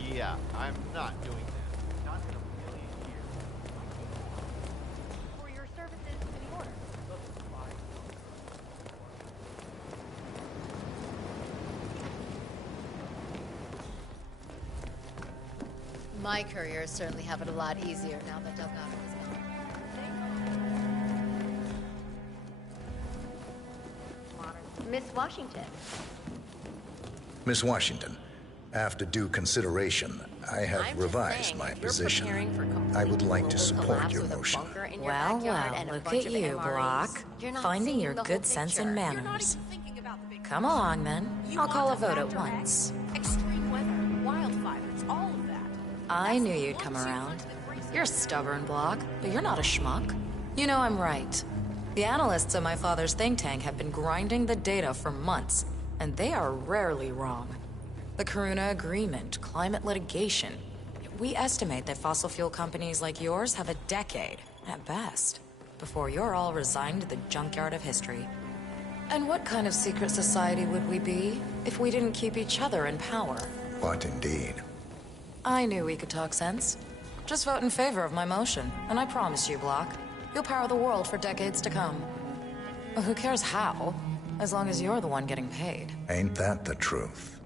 Yeah, I'm not doing that. Not in a million years. For your services to the Order. My couriers certainly have it a lot easier now that Delgado is gone. Miss Washington. Miss Washington, after due consideration, I have I'm just revised saying, my if you're position. preparing for I would like to global support collapse your with a motion. bunker in your Well, backyard well, and a look bunch at of you, MREs, Block. you're not Finding seeing your the whole good sense and picture. manners. Come along, then. I'll call a vote at once. Extreme weather, wildfires, all of that. I knew you'd come around. You're stubborn, Block, but you're not a schmuck. You know I'm right. The analysts of my father's think tank have been grinding the data for months, and they are rarely wrong. The Karuna Agreement, climate litigation. We estimate that fossil fuel companies like yours have a decade, at best, before you're all resigned to the junkyard of history. And what kind of secret society would we be if we didn't keep each other in power? What indeed? I knew we could talk sense. Just vote in favor of my motion, and I promise you, Block, you'll power the world for decades to come. Well, who cares how, as long as you're the one getting paid. Ain't that the truth?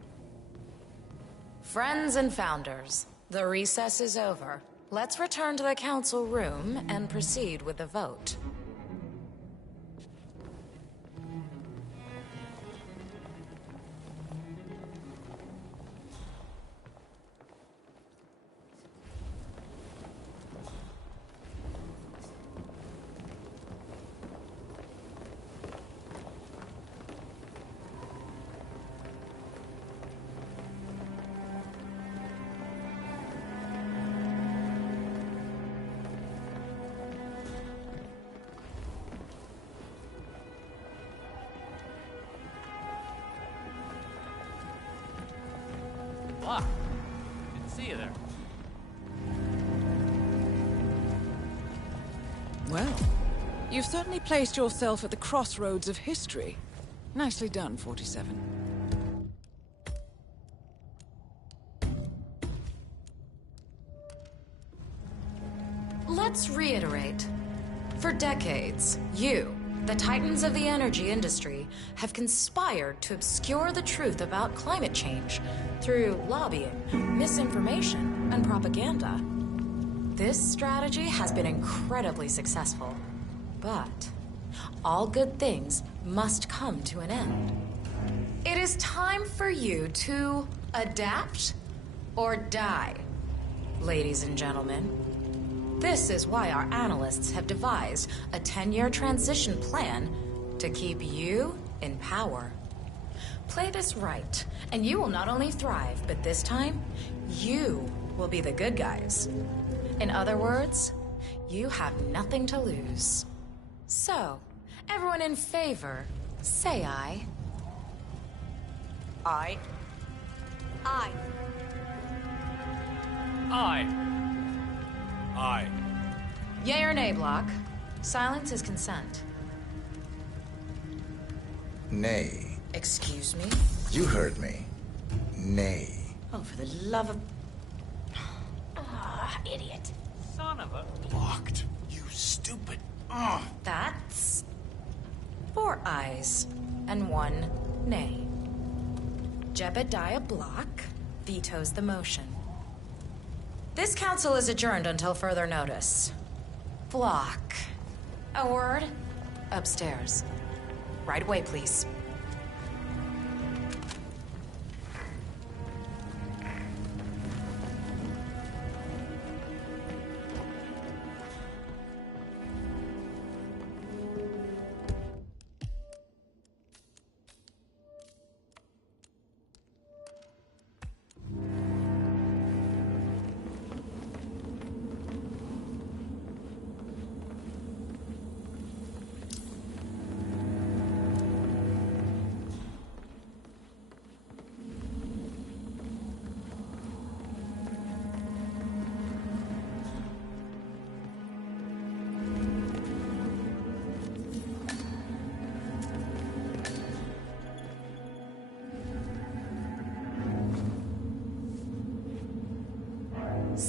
Friends and founders, the recess is over. Let's return to the council room and proceed with the vote. Block. Didn't see you there. Well, you've certainly placed yourself at the crossroads of history. Nicely done, 47. Let's reiterate. For decades, you, the titans of the energy industry, have conspired to obscure the truth about climate change through lobbying, misinformation, and propaganda. This strategy has been incredibly successful. But all good things must come to an end. It is time for you to adapt or die, ladies and gentlemen. This is why our analysts have devised a 10-year transition plan to keep you in power. Play this right, and you will not only thrive, but this time, you will be the good guys. In other words, you have nothing to lose. So, everyone in favor, say aye. Aye. Aye. Aye. Aye. Yay or nay, Block? Silence is consent. Nay. Excuse me? You heard me. Nay. Oh, for the love of... Ah, idiot. Son of a... Blocked. You stupid. That's 4 ayes and 1 nay. Jebediah Block vetoes the motion. This council is adjourned until further notice. Block. A word? Upstairs. Right away, please.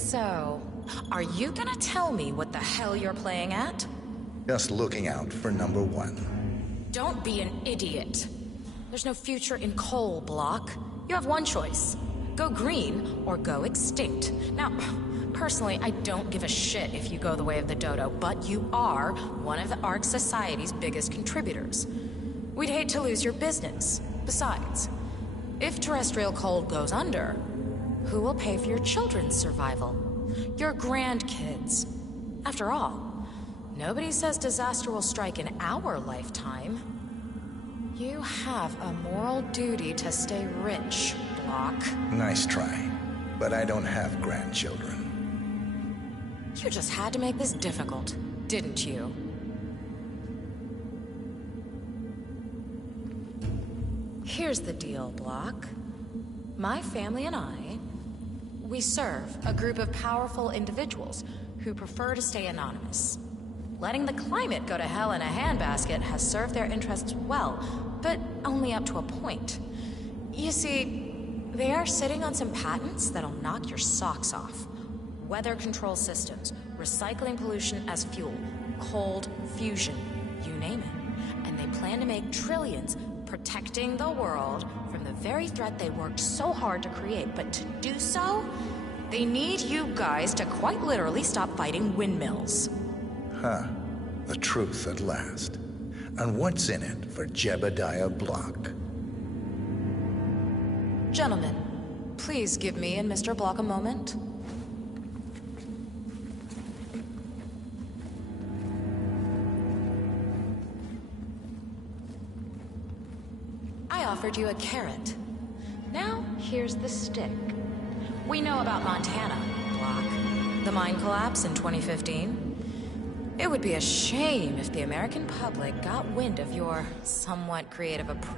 So, are you gonna tell me what the hell you're playing at? Just looking out for number one. Don't be an idiot. There's no future in coal, Block. You have one choice. Go green or go extinct. Now, personally, I don't give a shit if you go the way of the dodo, but you are one of the Ark Society's biggest contributors. We'd hate to lose your business. Besides, if terrestrial coal goes under, who will pay for your children's survival? Your grandkids. After all, nobody says disaster will strike in our lifetime. You have a moral duty to stay rich, Block. Nice try, but I don't have grandchildren. You just had to make this difficult, didn't you? Here's the deal, Block. My family and I, we serve a group of powerful individuals who prefer to stay anonymous. Letting the climate go to hell in a handbasket has served their interests well, but only up to a point. You see, they are sitting on some patents that'll knock your socks off. Weather control systems, recycling pollution as fuel, cold fusion, you name it. And they plan to make trillions protecting the world from the very threat they worked so hard to create. But to do so, they need you guys to quite literally stop fighting windmills. Huh. The truth at last. And what's in it for Jebediah Block? Gentlemen, please give me and Mr. Block a moment. I offered you a carrot. Now, here's the stick. We know about Montana, Block. The mine collapse in 2015. It would be a shame if the American public got wind of your somewhat creative approach.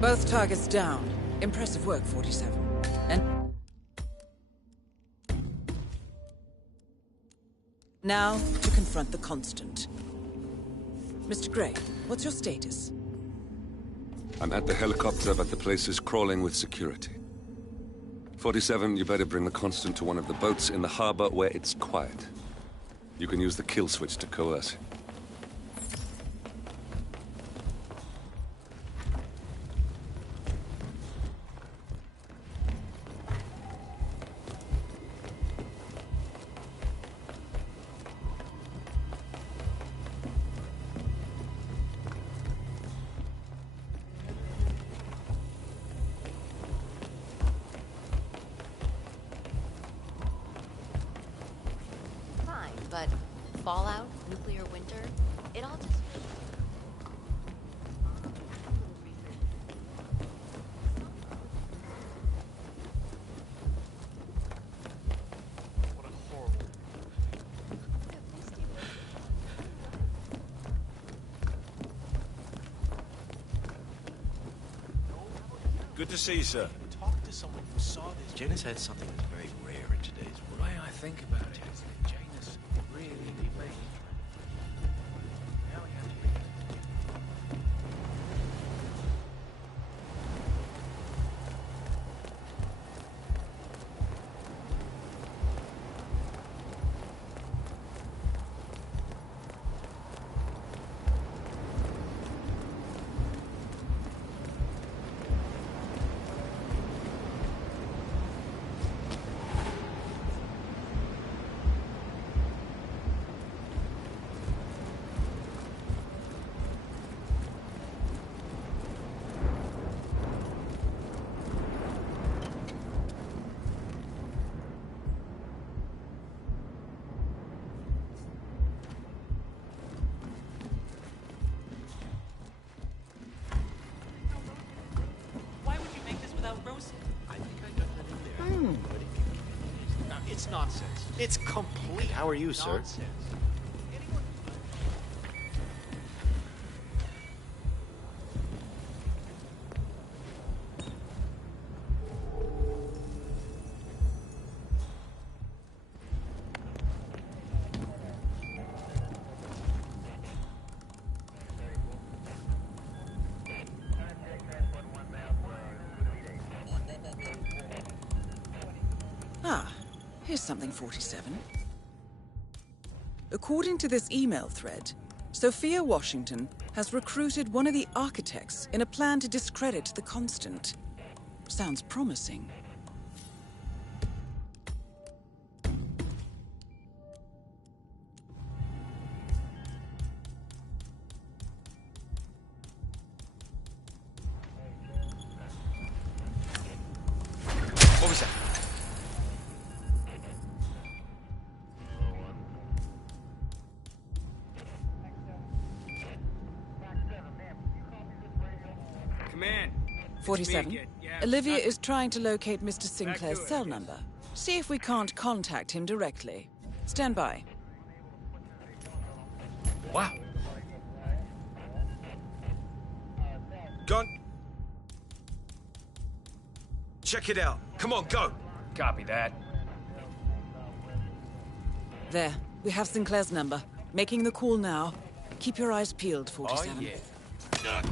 Both targets down. Impressive work, 47. And now to confront the Constant. Mr. Gray, what's your status? I'm at the helicopter, but the place is crawling with security. 47, you better bring the Constant to one of the boats in the harbor where it's quiet. You can use the kill switch to coerce him. But fallout, nuclear winter, it all just... What a horrible... Good to see you, sir. Talk to someone who saw this. Janus had something that's very rare in today's world. The way I think about it, Janus really made Why would you make this without Rosie? I think I got that in there. It's nonsense. It's complete. How are you, sir? Nonsense. Ah, here's something 47. According to this email thread, Sophia Washington has recruited one of the architects in a plan to discredit the Constant. Sounds promising. What was that? Command. 47. Olivia is trying to locate Mr. Sinclair's cell number. See if we can't contact him directly. Stand by. Wow. Gone. Check it out. Come on, go. Copy that. There, we have Sinclair's number. Making the call now. Keep your eyes peeled, 47. Oh, yeah.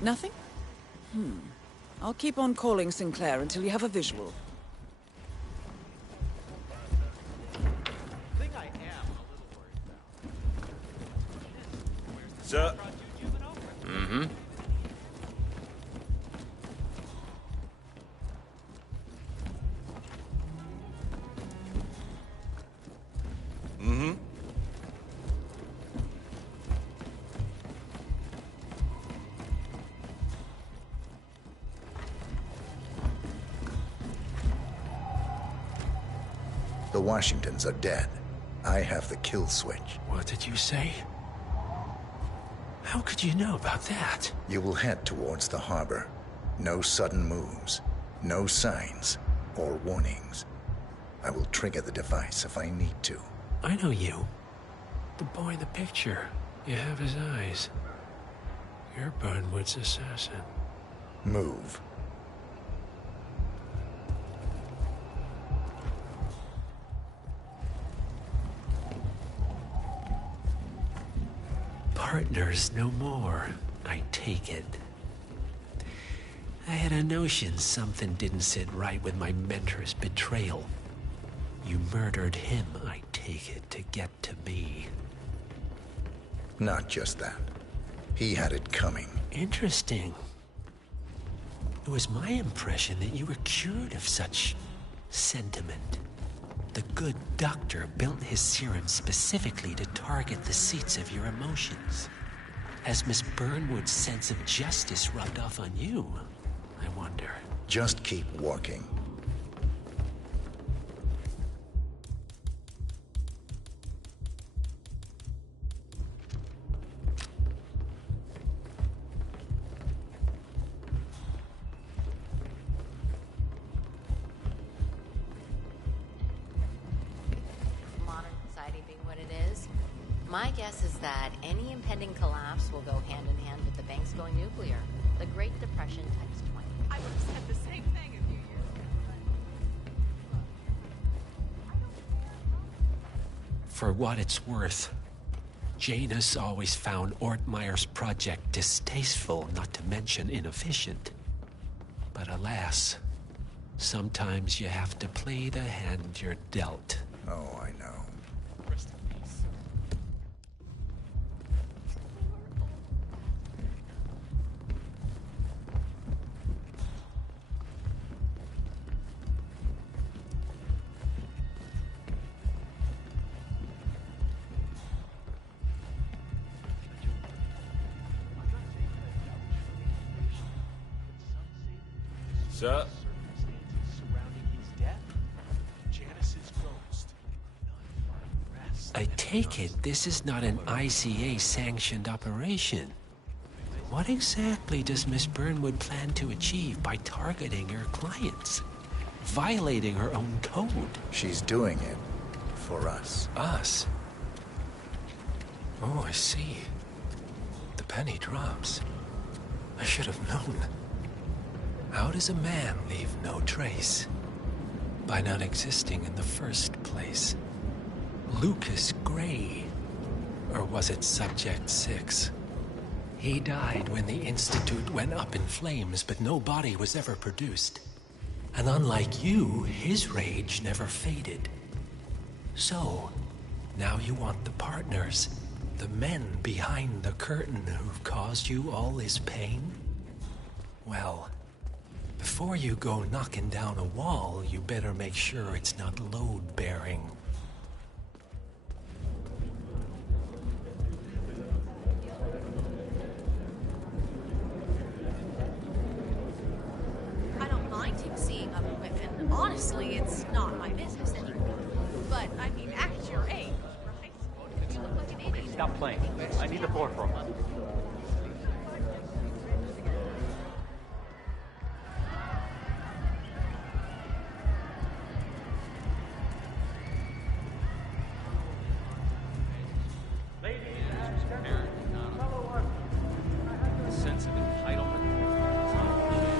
Nothing? I'll keep on calling Sinclair until you have a visual. Thing I am a little worried about. Sir. Mm-hmm. Mm-hmm. The Washingtons are dead. I have the kill switch. What did you say? How could you know about that? You will head towards the harbor. No sudden moves, no signs or warnings. I will trigger the device if I need to. I know you. The boy in the picture. You have his eyes. You're Burnwood's assassin. Move. Partners no more, I take it. I had a notion something didn't sit right with my mentor's betrayal. You murdered him, I take it, to get to me. Not just that. He had it coming. Interesting. It was my impression that you were cured of such sentiment. The good doctor built his serum specifically to target the seats of your emotions. Has Miss Burnwood's sense of justice rubbed off on you, I wonder? Just keep walking. My guess is that any impending collapse will go hand in hand with the banks going nuclear. The Great Depression times 20. I would have said the same thing a few years ago. For what it's worth, Janus always found Ortmeyer's project distasteful, not to mention inefficient. But alas, sometimes you have to play the hand you're dealt. Oh, I know. Sir? Surrounding his death, Janice's ghost. I take it this is not an ICA-sanctioned operation. What exactly does Miss Burnwood plan to achieve by targeting her clients? Violating her own code? She's doing it for us. Us? Oh, I see. The penny drops. I should have known. How does a man leave no trace? By not existing in the first place. Lucas Gray. Or was it Subject 6? He died when the Institute went up in flames, but no body was ever produced. And unlike you, his rage never faded. So, now you want the partners, the men behind the curtain who've caused you all this pain? Well, before you go knocking down a wall, you better make sure it's not load-bearing. I don't mind him seeing other women. Honestly, it's not my business anymore. But, I mean, at your age, right? You look like an idiot. Stop playing. I need the floor for a month. Sense of entitlement. It's not a shame.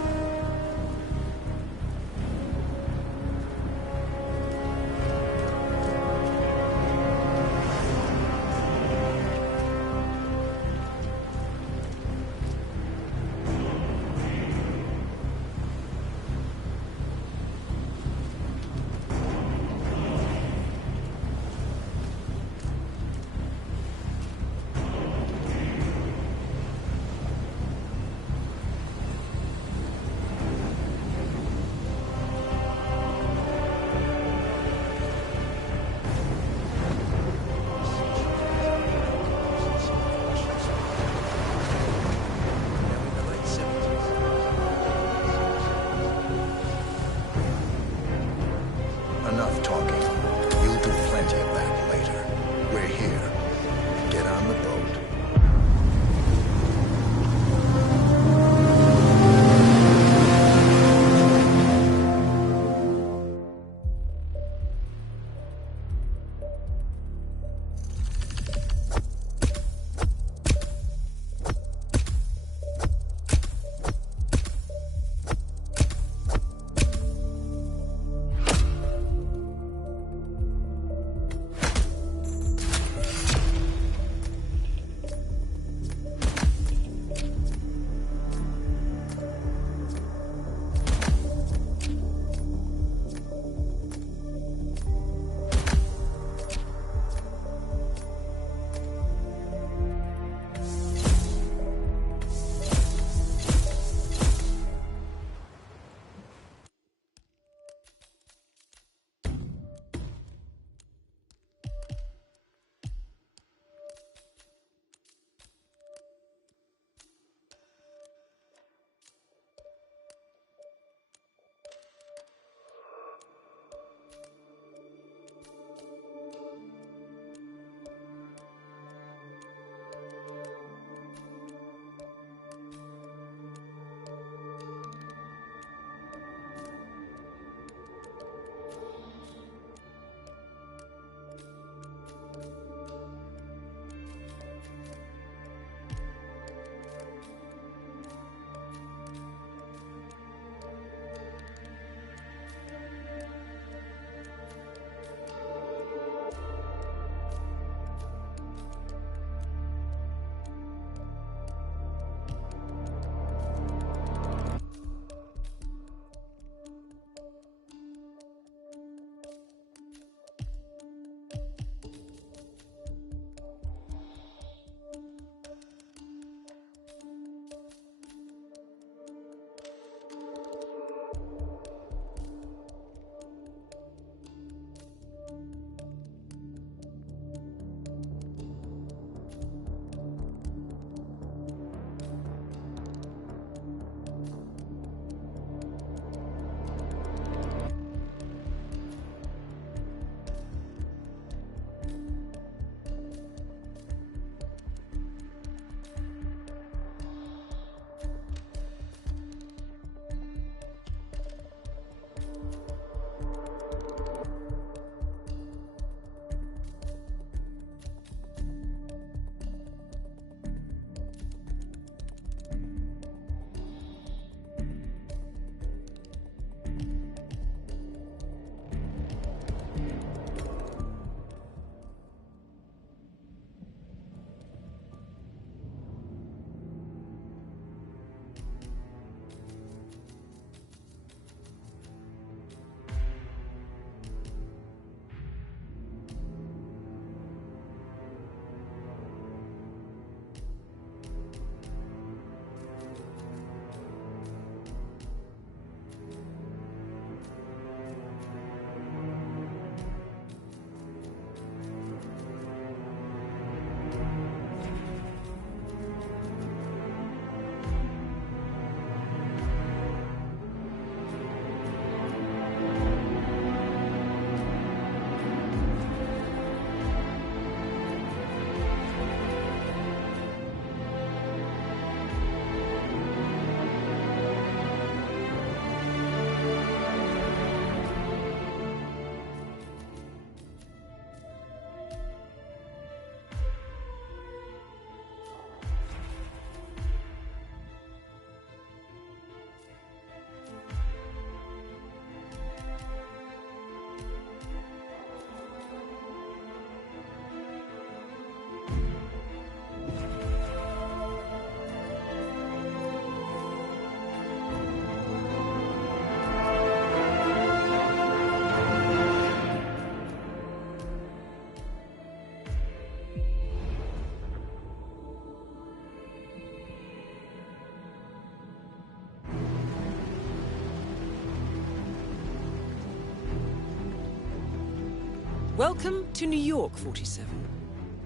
Welcome to New York, 47.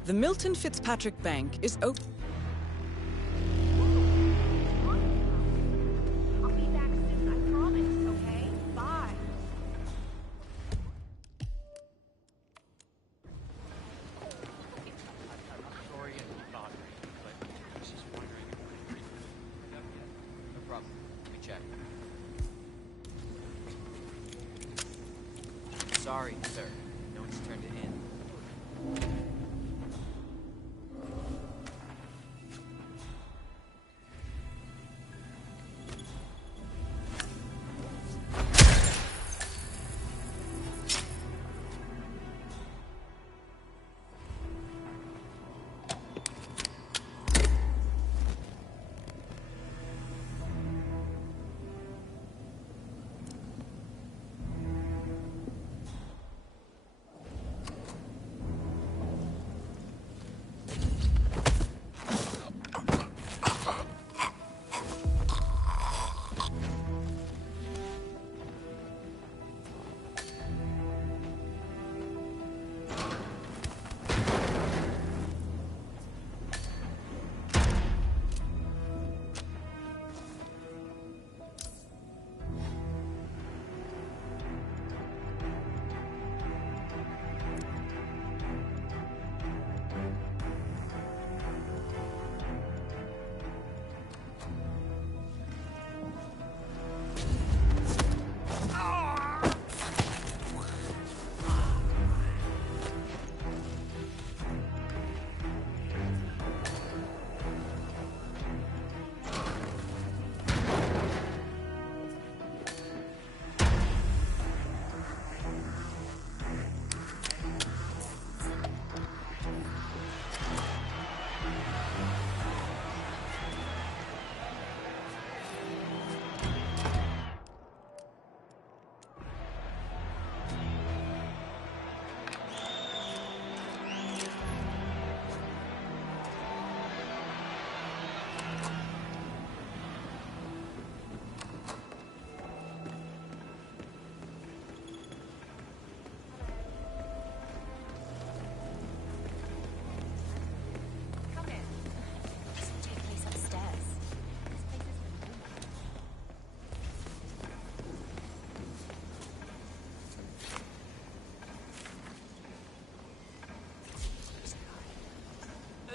The Milton Fitzpatrick Bank is open. I'll be back soon, I promise, okay? Bye. Sorry and bothering you, but I was just wondering if No problem. Let me check. Sorry, sir. No one's turned it in.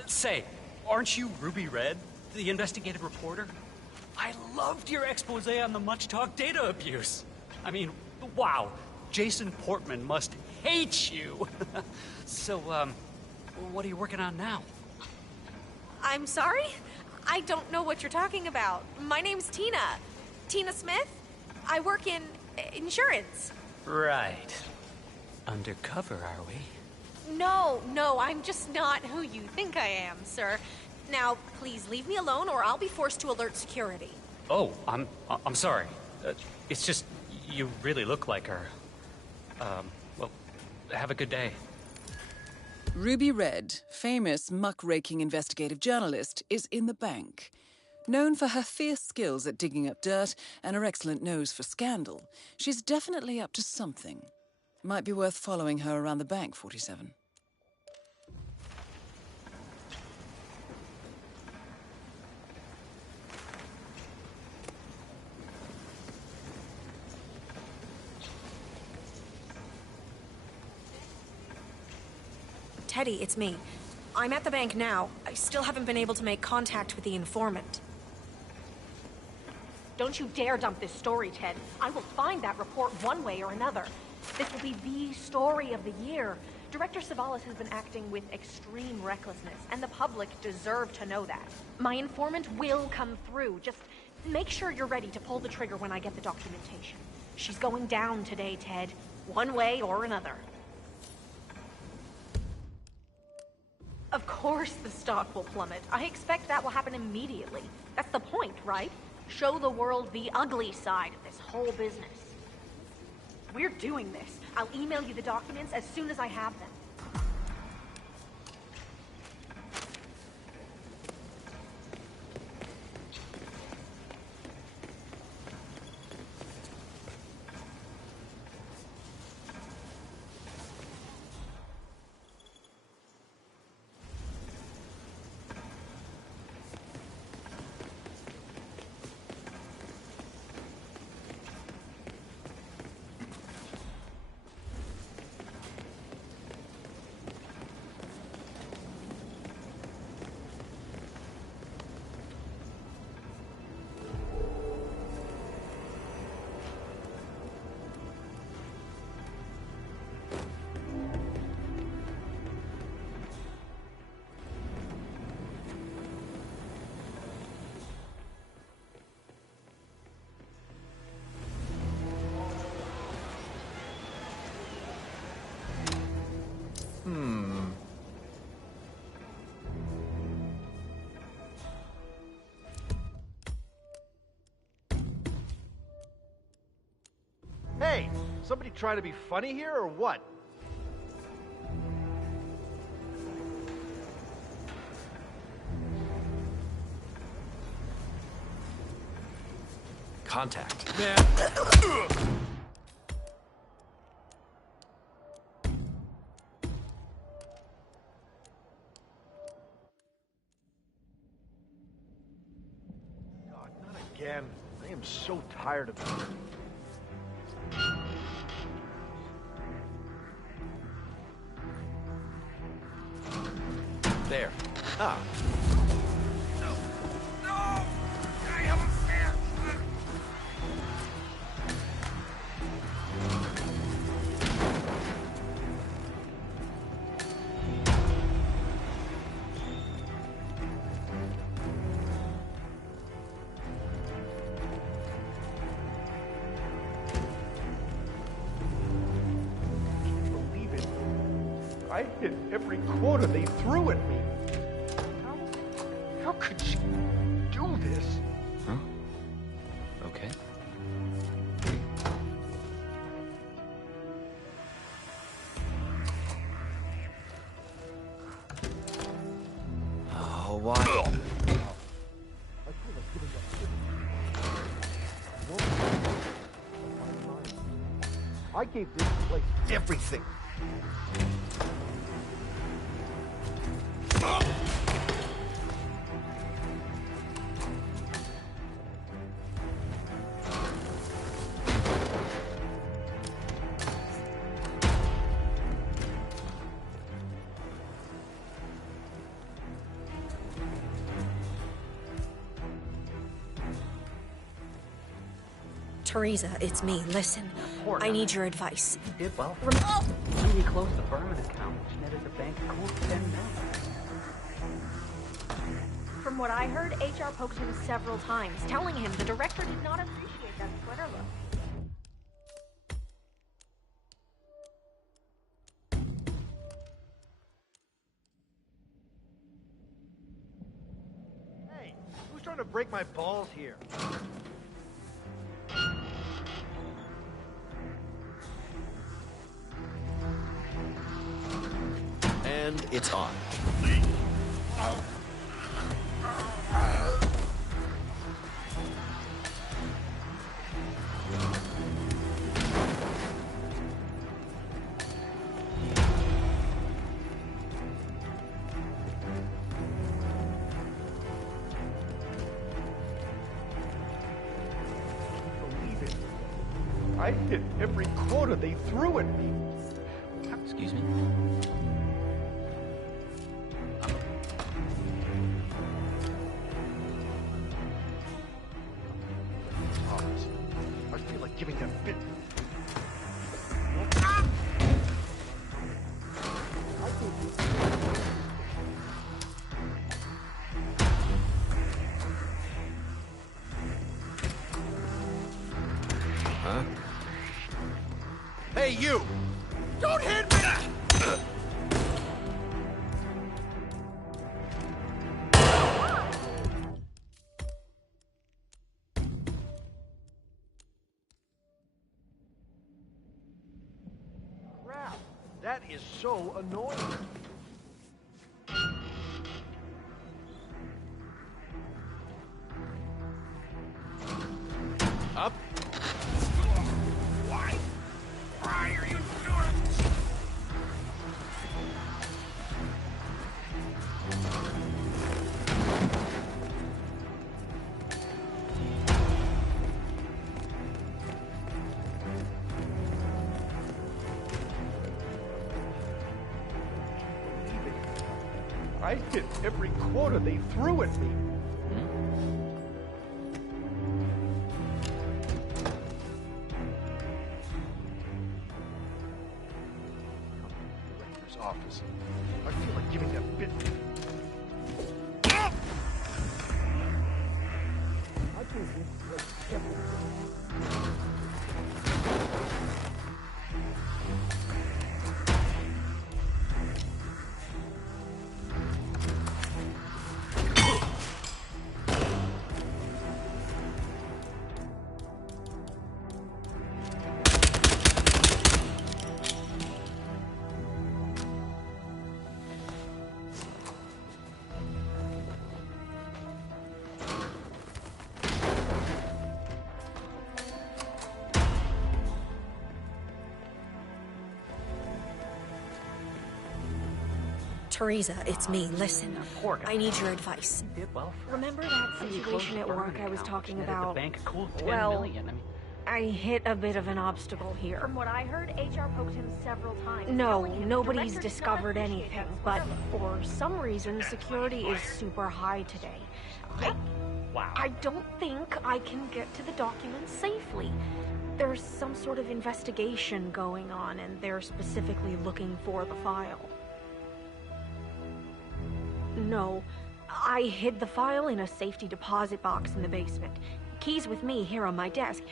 Say, aren't you Ruby Red, the investigative reporter? I loved your expose on the much-talked data abuse. I mean, wow, Jason Portman must hate you. So, what are you working on now? I'm sorry? I don't know what you're talking about. My name's Tina. Tina Smith. I work in insurance. Right. Undercover, are we? No, I'm just not who you think I am, sir. Now, please leave me alone or I'll be forced to alert security. Oh, I'm sorry. It's just, you really look like her. Well, have a good day. Ruby Red, famous muckraking investigative journalist, is in the bank. Known for her fierce skills at digging up dirt and her excellent nose for scandal, she's definitely up to something. Might be worth following her around the bank, 47. Teddy, it's me. I'm at the bank now. I still haven't been able to make contact with the informant. Don't you dare dump this story, Ted. I will find that report one way or another. This will be the story of the year. Director Savalas has been acting with extreme recklessness, and the public deserve to know that. My informant will come through. Just make sure you're ready to pull the trigger when I get the documentation. She's going down today, Ted. One way or another. Of course the stock will plummet. I expect that will happen immediately. That's the point, right? Show the world the ugly side of this whole business. We're doing this. I'll email you the documents as soon as I have them. Somebody trying to be funny here, or what? Contact. Man. God, not again. I am so tired of it. There. Ah. No! I have a fan! Believe it. I hit every quarter they threw at me. How could she do this? Huh? Okay. Oh, why? I gave this place everything. Teresa, it's me. Listen, I need your advice. You did well. He closed the Berman account, which netted the bank a cool $10 million. From what I heard, HR poked him several times, telling him the director did not appreciate that sweater look. Hey, who's trying to break my balls here? And it's on. Believe it. I hit every quarter they threw at me. Excuse me? I feel like giving them bit. Huh? Hey, you! Don't hit me! Crap, that is so annoying. Up. Why? Why are you doing this? I hit every quarter they threw at me. Director's office. I feel like giving them bit. I gave this place everything. Teresa, it's me. Listen, I need your advice. Remember that situation at work I was talking about? Bank a cool 10 Well, million. I hit a bit of an obstacle here. From what I heard, HR poked him several times. No, telling him nobody's the director did not discovered appreciate anything, that but whatsoever. for some reason, security is super high today. I don't think I can get to the documents safely. There's some sort of investigation going on, and they're specifically looking for the file. No, I hid the file in a safety deposit box in the basement. Keys with me here on my desk.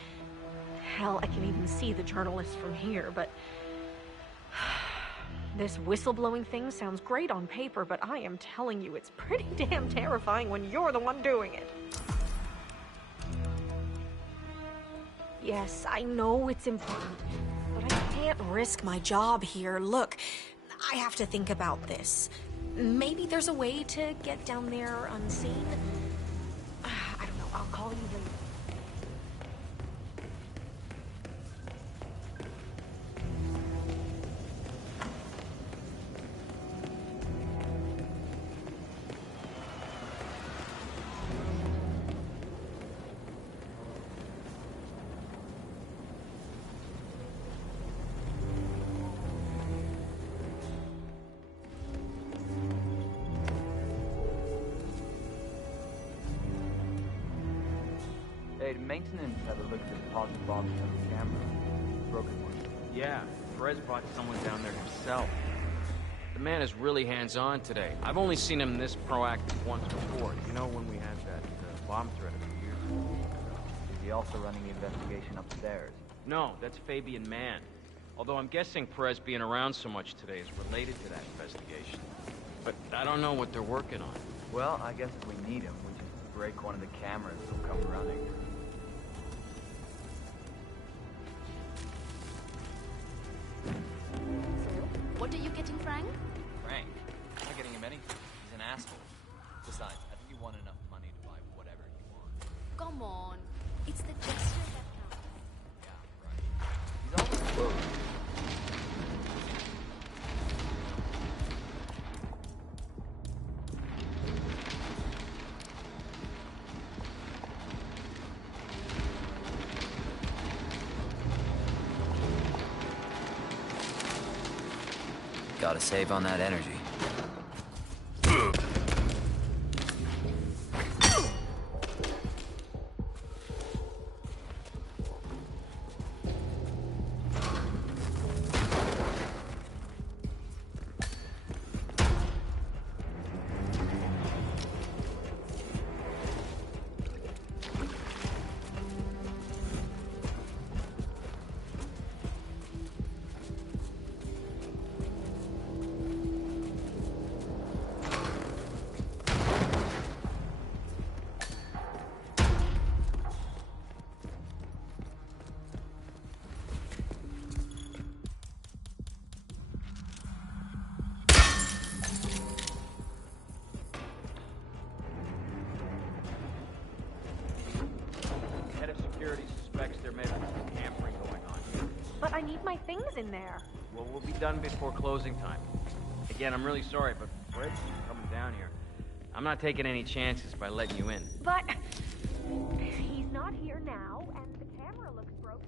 Hell, I can even see the journalist from here, but... This whistleblowing thing sounds great on paper, but I am telling you, it's pretty damn terrifying when you're the one doing it. Yes, I know it's important, but I can't risk my job here. Look, I have to think about this. Maybe there's a way to get down there unseen. I don't know, I'll call you later. Hey, did maintenance have a look at the deposit box on the camera? Broken one. Yeah, Perez brought someone down there himself. The man is really hands-on today. I've only seen him this proactive once before. You know, when we had that bomb threat a few years ago. Is he also running the investigation upstairs? No, that's Fabian Mann. Although I'm guessing Perez being around so much today is related to that investigation. But I don't know what they're working on. Well, I guess if we need him, we just break one of the cameras and come running. What are you getting, Frank? Frank? I'm not getting him anything. He's an asshole. Besides, I think you want enough money to buy whatever you want. Come on. It's the gesture that counts. Yeah, right. He's always... Gotta save on that energy. But I need my things in there. Well, we'll be done before closing time. Again, I'm really sorry, but Fred's coming down here. I'm not taking any chances by letting you in. But he's not here now, and the camera looks broken.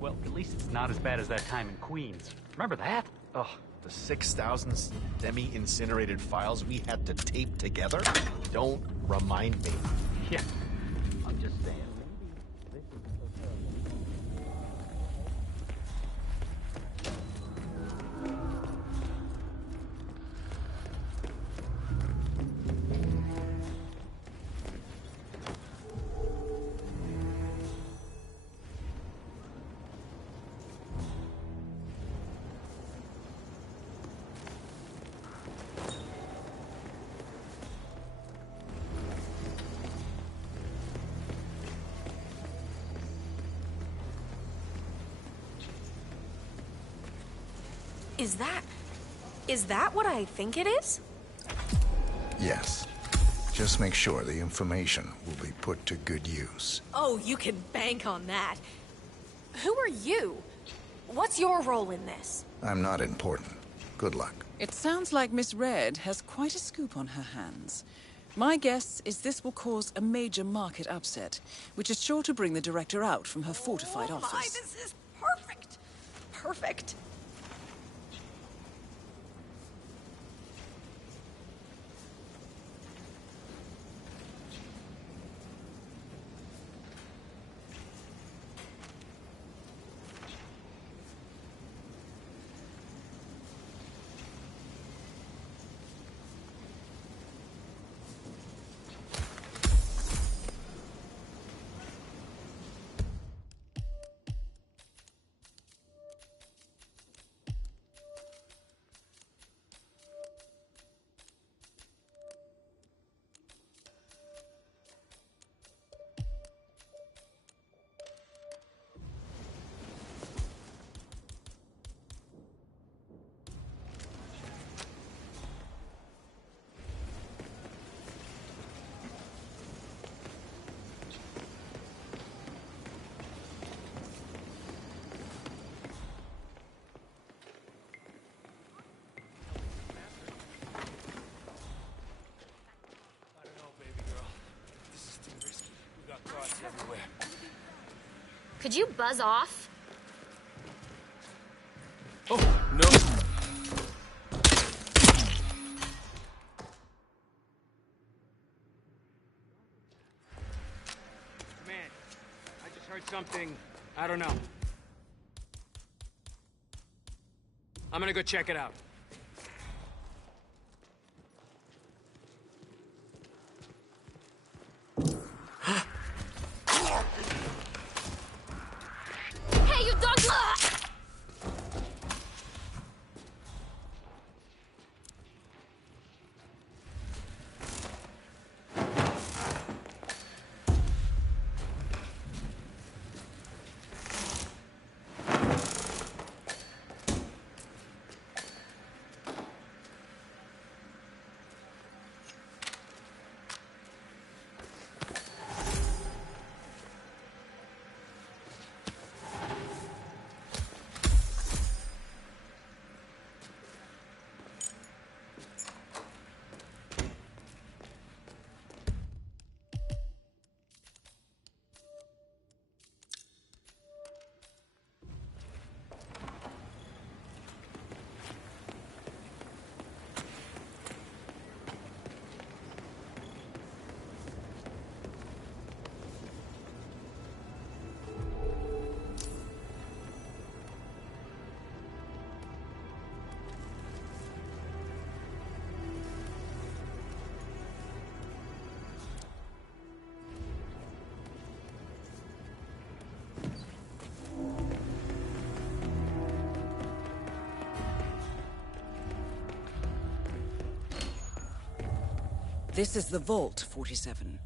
Well, at least it's not as bad as that time in Queens. Remember that? Oh, the 6,000 semi-incinerated files we had to tape together? Don't remind me. Yeah. I'm just saying. Is that what I think it is? Yes. Just make sure the information will be put to good use. Oh, you can bank on that. Who are you? What's your role in this? I'm not important. Good luck. It sounds like Miss Red has quite a scoop on her hands. My guess is this will cause a major market upset, which is sure to bring the director out from her fortified office. My, this is perfect. Perfect. Could you buzz off? Oh, no. Man, I just heard something. I don't know. I'm gonna go check it out. Hey, you dog! This is the Vault, 47.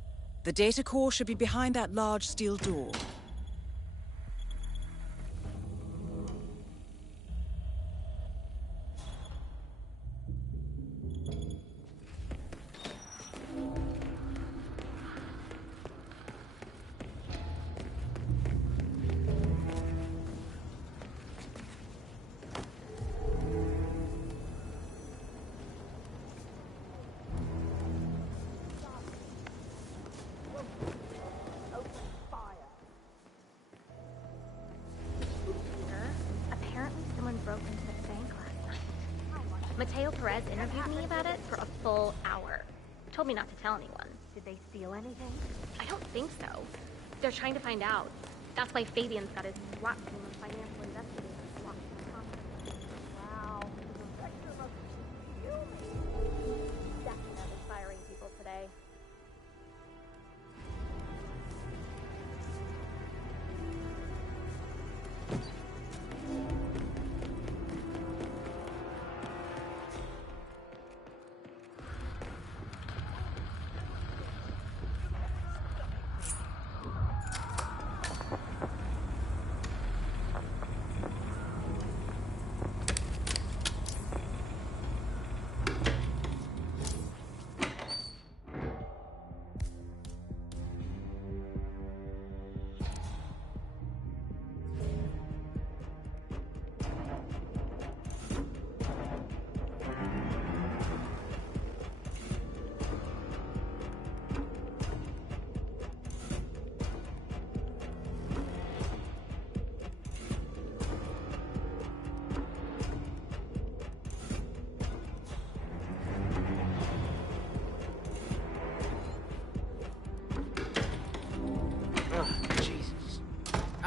The data core should be behind that large steel door. Apparently someone broke into the bank last night. Mateo Perez interviewed me about it for a full hour. Told me not to tell anyone. Did they steal anything? I don't think so. They're trying to find out. That's why Fabian's got his SWAT team of financial investigators locked in the conference. Wow. The director must be fuming. Definitely firing people today.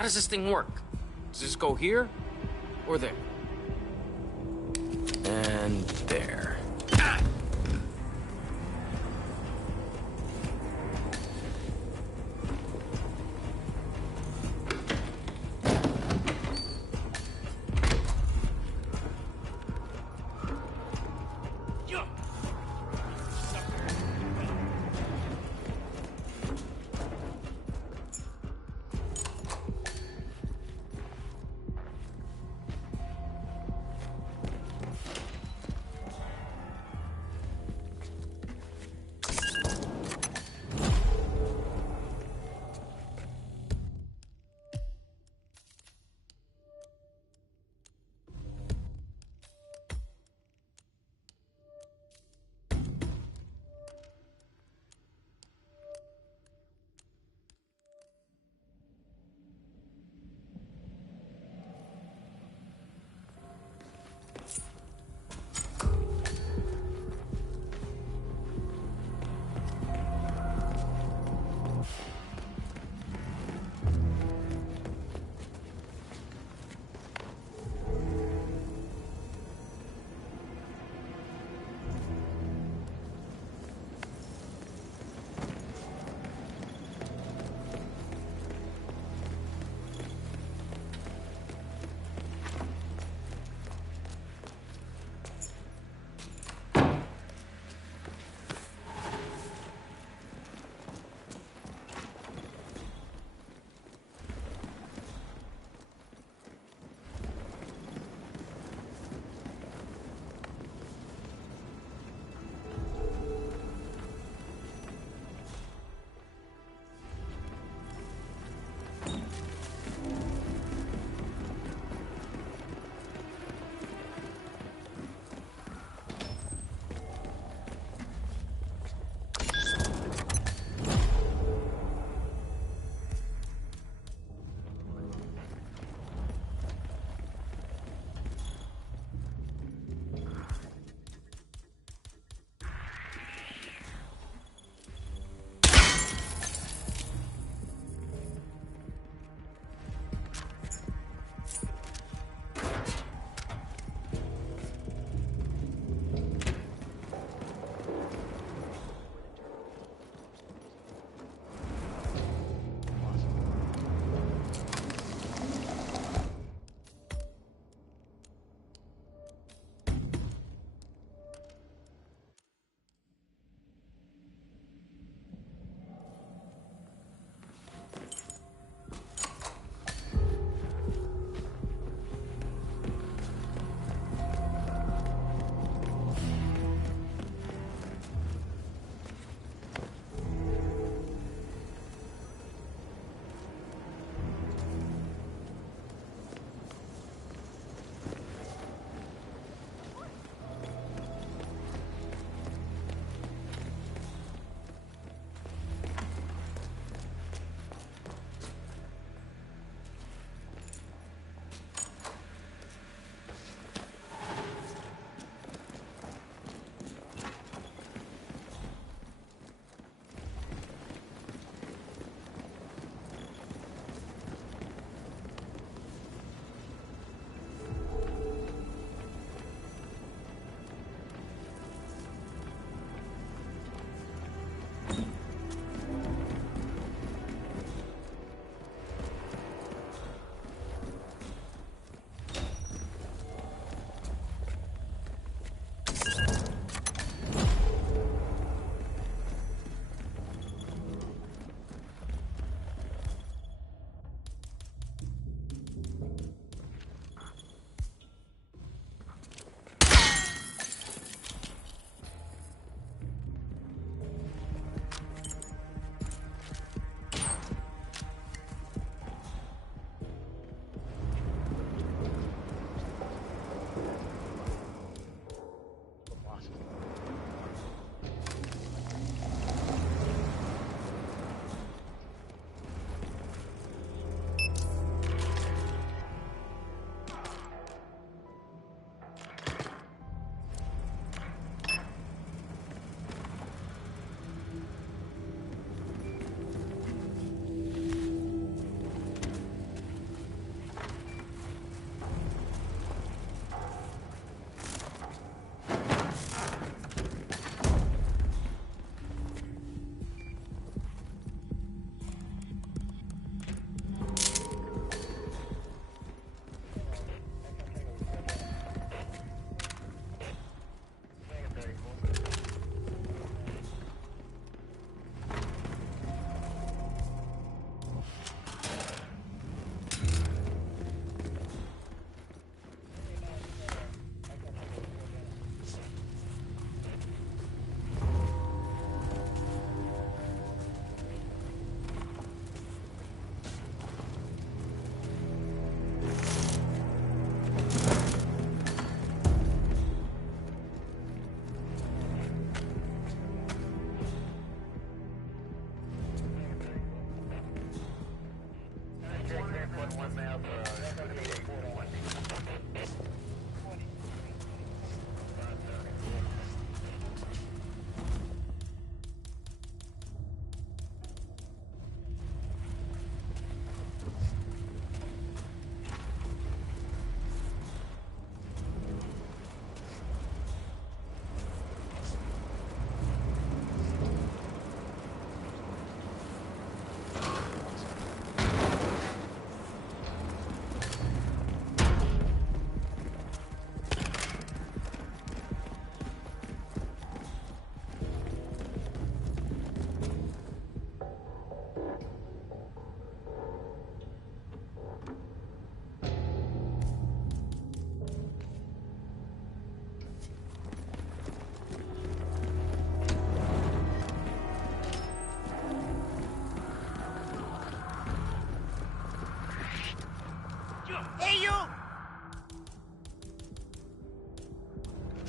does this thing work? Does this go here? Or there? And there.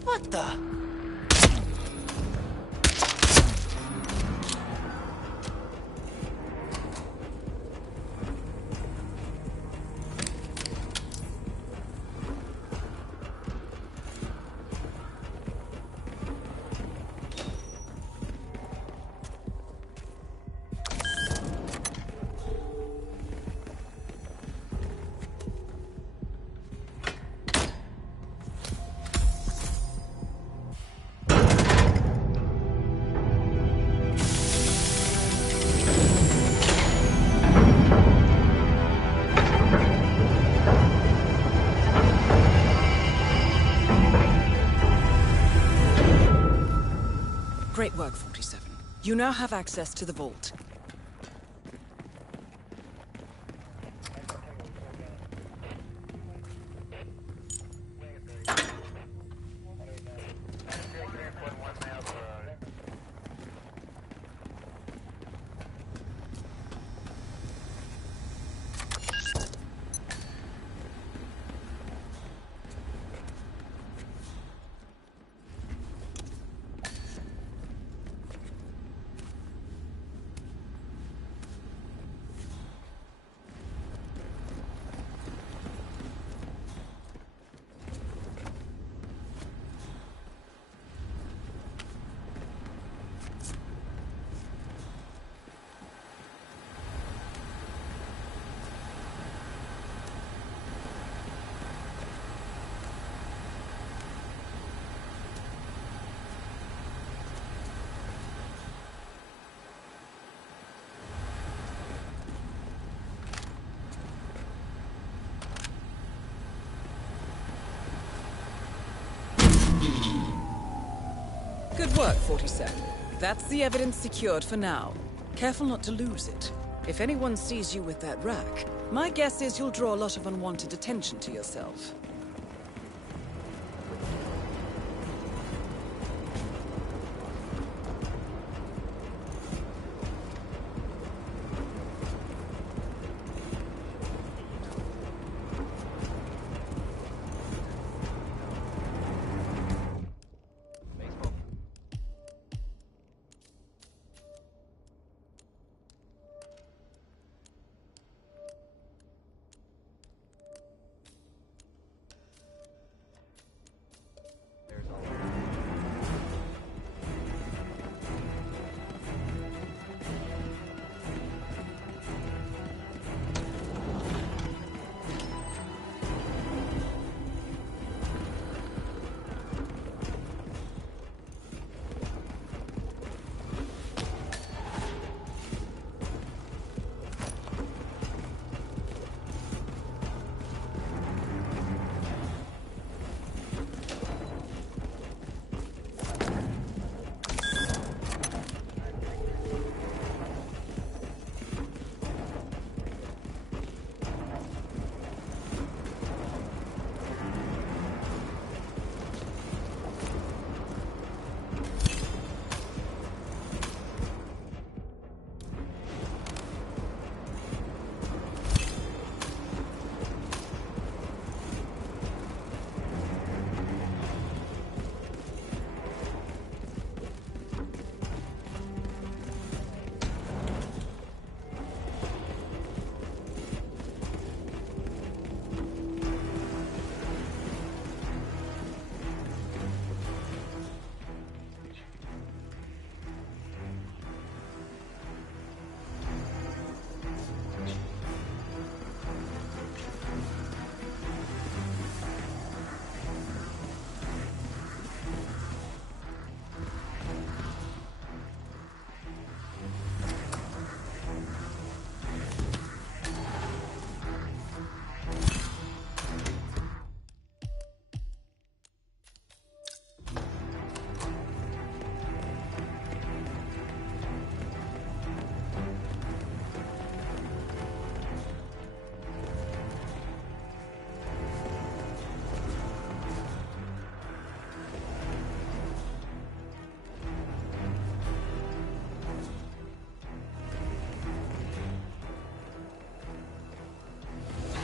What the? Great work, 47. You now have access to the vault. Good work, 47. That's the evidence secured for now. Careful not to lose it. If anyone sees you with that rack, my guess is you'll draw a lot of unwanted attention to yourself.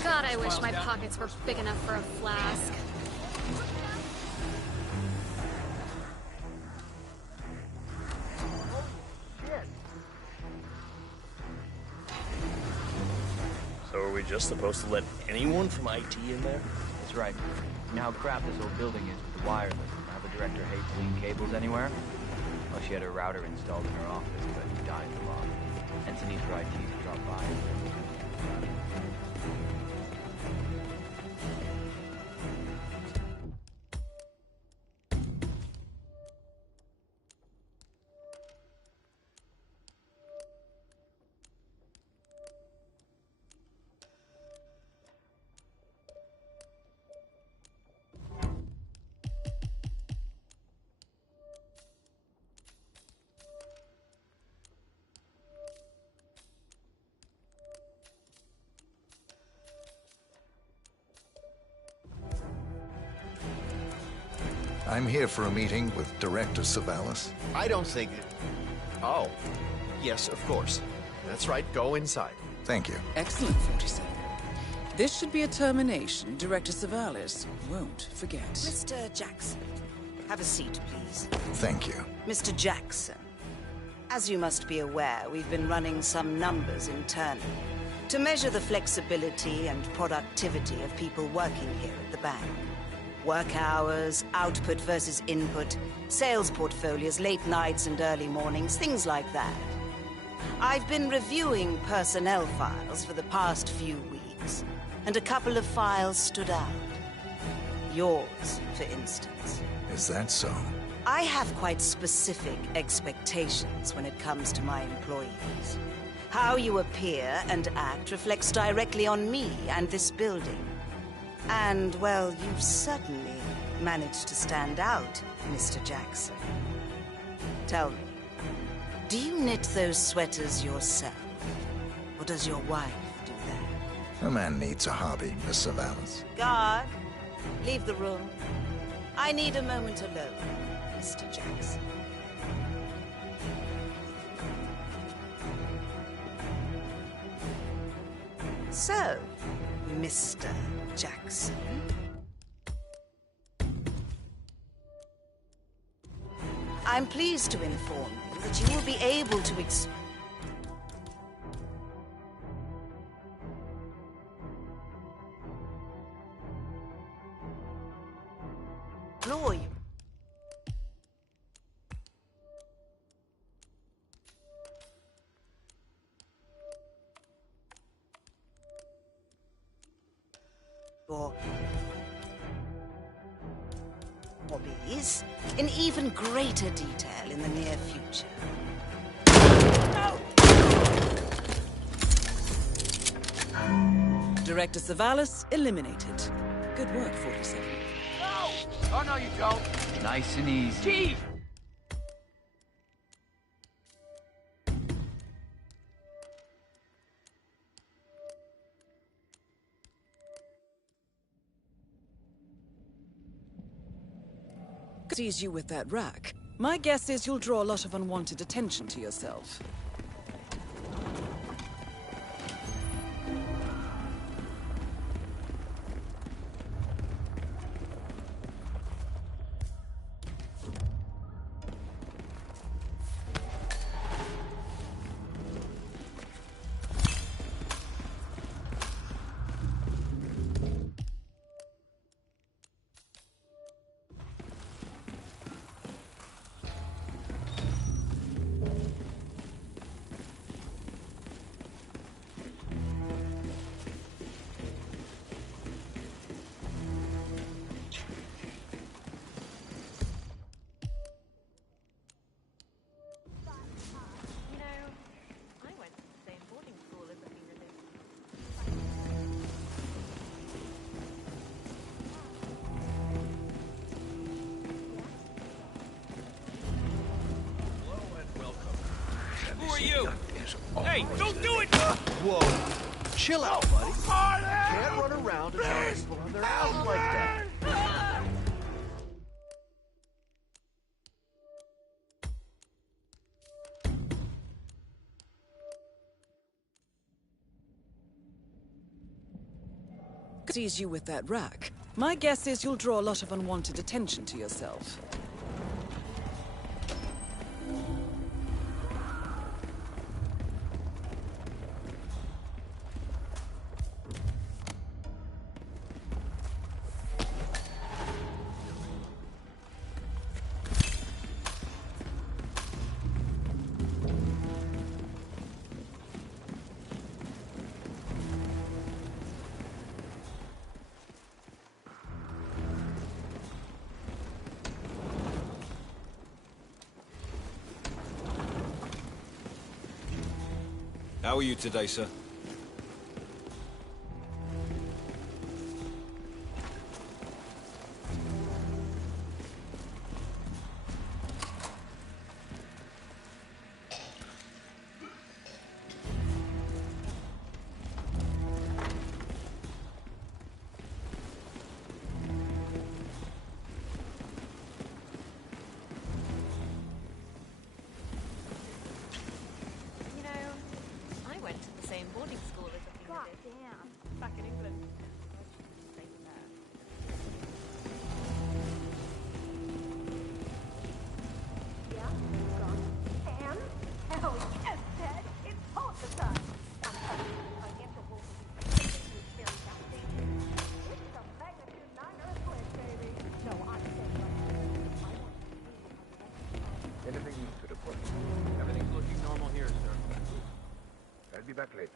God, I wish my pockets were big enough for a flask. we just supposed to let anyone from IT in there? That's right. You know how crap this old building is with the wireless, and how the director hates lean cables anywhere? Well, she had her router installed in her office, but he died a lot. Hence the need for IT to drop by. I'm here for a meeting with Director Savalas. I don't think it... Oh. Yes, of course. That's right, go inside. Thank you. Excellent, 47. This should be a termination Director Savalas won't forget. Mr. Jackson, have a seat, please. Thank you. Mr. Jackson, as you must be aware, we've been running some numbers internally to measure the flexibility and productivity of people working here at the bank. Work hours, output versus input, sales portfolios, late nights and early mornings, things like that. I've been reviewing personnel files for the past few weeks, and a couple of files stood out. Yours, for instance. Is that so? I have quite specific expectations when it comes to my employees. How you appear and act reflects directly on me and this building. And, well, you've certainly managed to stand out, Mr. Jackson. Tell me, do you knit those sweaters yourself? Or does your wife do that? A man needs a hobby, Miss Savalas. Guard, leave the room. I need a moment alone, Mr. Jackson. So, Mr. Jackson. I'm pleased to inform you that you will be able to explore you. Your hobbies in even greater detail in the near future. Director Savalas eliminated. Good work, 47. No! Oh, no, you don't. Nice and easy. Chief! Sees you with that rack. My guess is you'll draw a lot of unwanted attention to yourself. Who are you? Hey, don't do it! Whoa. Chill out, buddy. Can't run around and tell people on their ass like that. Sees you with that rack. My guess is you'll draw a lot of unwanted attention to yourself. How are you today, sir? You know, I went to the same boarding school as Athena did. Damn. Back in England. Yeah, gone. And? Hell yes, Dad. It's all the time. I'm telling you, financial wolf is very foundation. It's a magnitude 9 earthquake, baby. No, I'm saying Anything new to report? Everything's looking normal here, sir. I'll be back later.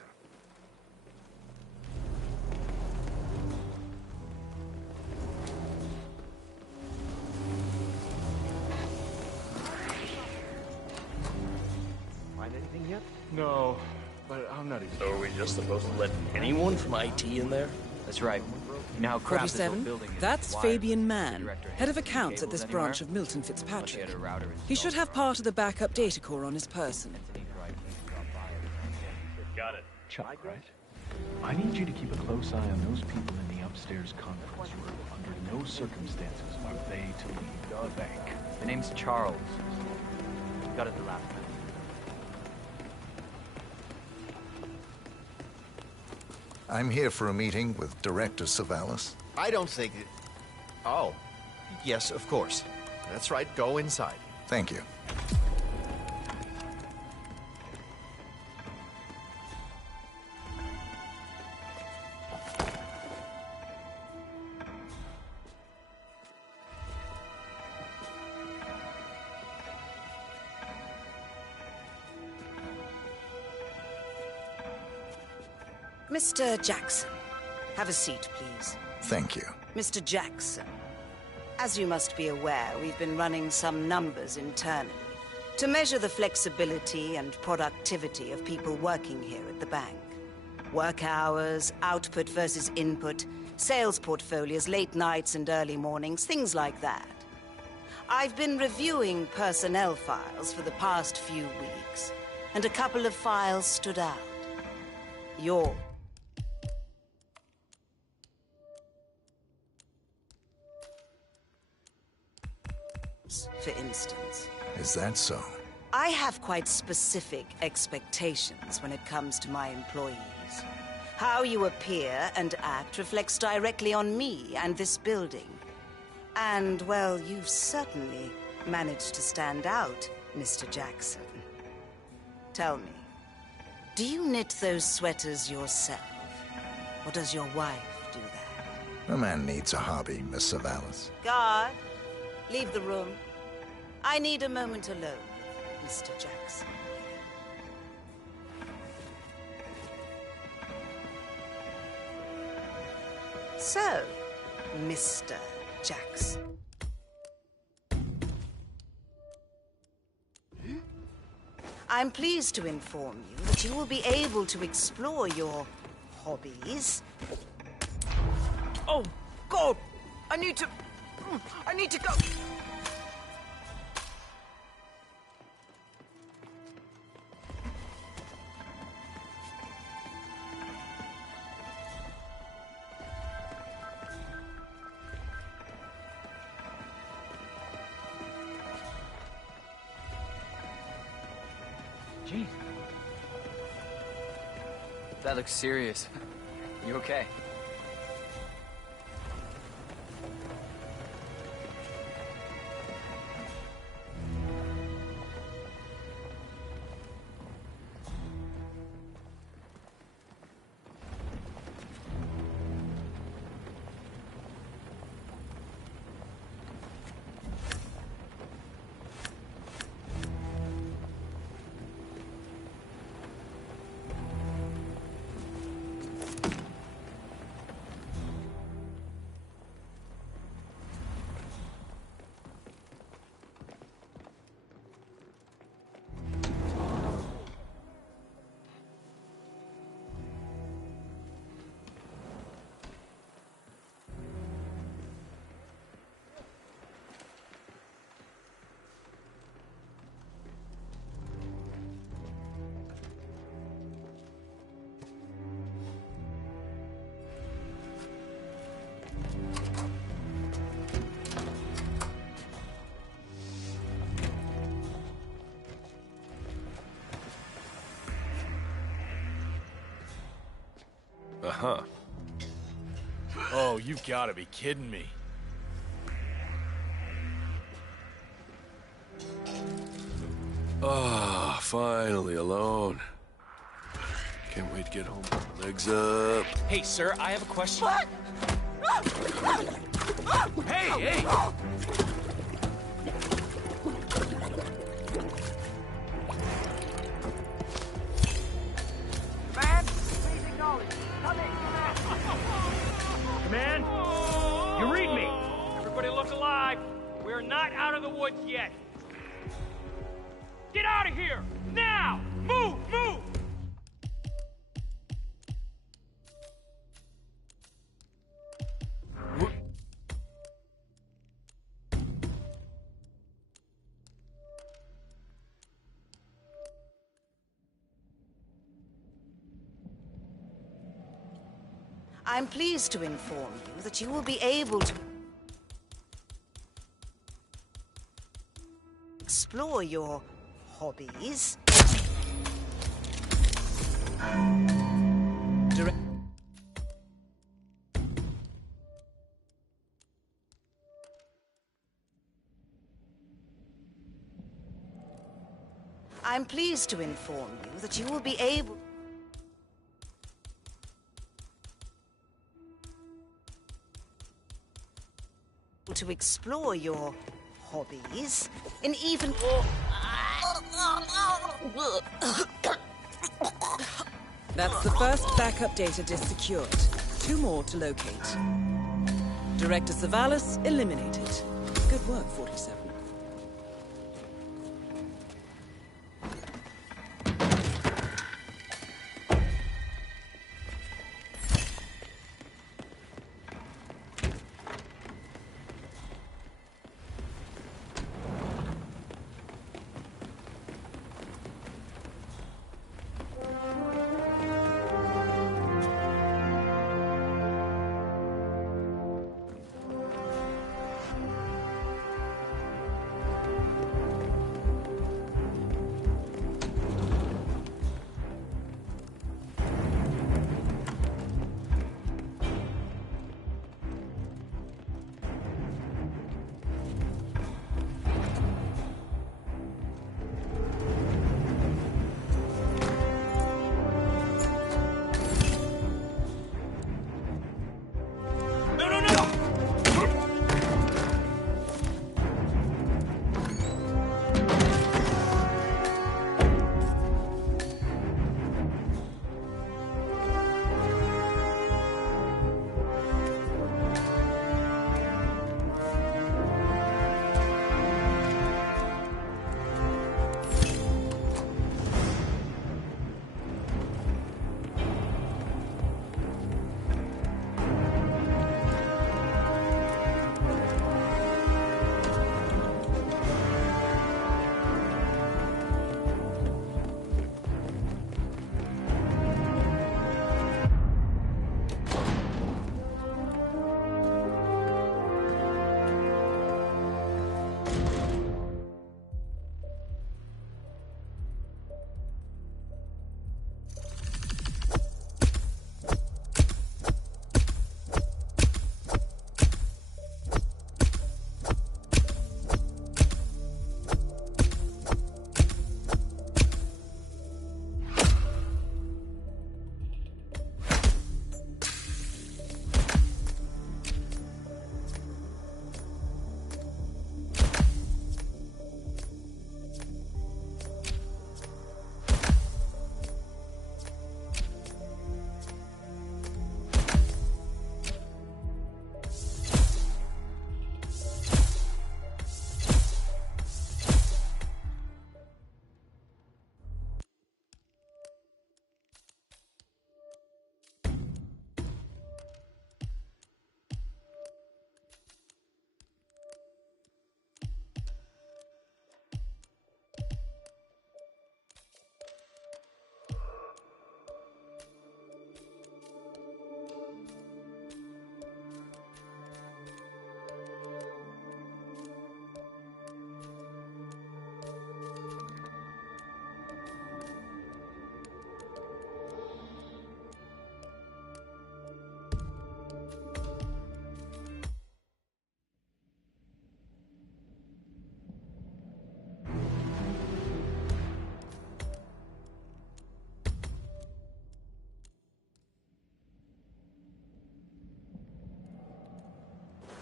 Find anything yet? No, but I'm not even... So are we just supposed to let anyone from IT in there? That's right. You know how crap this whole 47? building is. That's Wired. Fabian The Mann, director head of hates accounts at cables this anywhere? branch of Milton Unless she Fitzpatrick. had a router He should have part of the backup data core on his person. Got it. Chuck, right? I need you to keep a close eye on those people in the upstairs conference room. Under no circumstances are they to leave the bank. The name's Charles. Got it the last time. I'm here for a meeting with Director Savalas. I don't think it... Oh. Yes, of course. That's right. Go inside. Thank you. Mr. Jackson, have a seat, please. Thank you. Mr. Jackson, as you must be aware, we've been running some numbers internally to measure the flexibility and productivity of people working here at the bank. Work hours, output versus input, sales portfolios, late nights and early mornings, things like that. I've been reviewing personnel files for the past few weeks, and a couple of files stood out. Your for instance. Is that so? I have quite specific expectations when it comes to my employees. How you appear and act reflects directly on me and this building. And, well, you've certainly managed to stand out, Mr. Jackson. Tell me, do you knit those sweaters yourself? Or does your wife do that? A man needs a hobby, Miss Savalas. Guard, leave the room. I need a moment alone with Mr. Jackson. So, Mr. Jackson. I'm pleased to inform you that you will be able to explore your hobbies. Oh, God! I need to go! Jeez. That looks serious. You okay? Uh-huh. Oh, you've got to be kidding me. Ah, finally alone. Can't wait to get home. Legs up. Hey, sir, I have a question. What? Hey! Command, please acknowledge. Come in, command. Command, you read me. Everybody look alive. We're not out of the woods yet. Get out of here! Now! Move! Move! I'm pleased to inform you that you will be able to explore your hobbies. I'm pleased to inform you that you will be able to explore your hobbies in even That's the first backup data disk secured. 2 more to locate. Director Savalas eliminated. Good work, 47.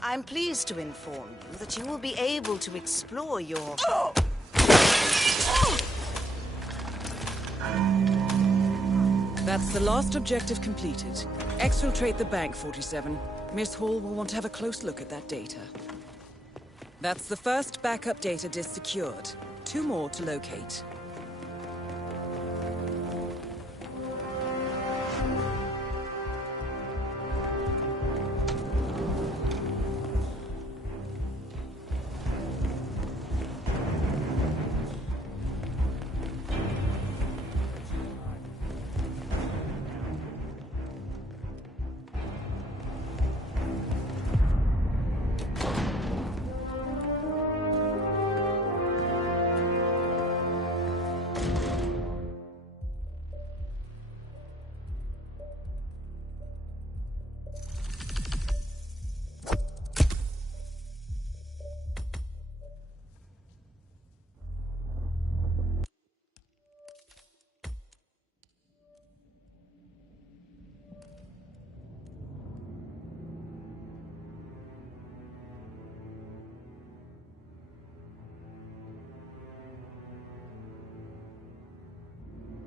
I'm pleased to inform you that you will be able to explore your... That's the last objective completed. Exfiltrate the bank, 47. Miss Hall will want to have a close look at that data. That's the first backup data disk secured. 2 more to locate.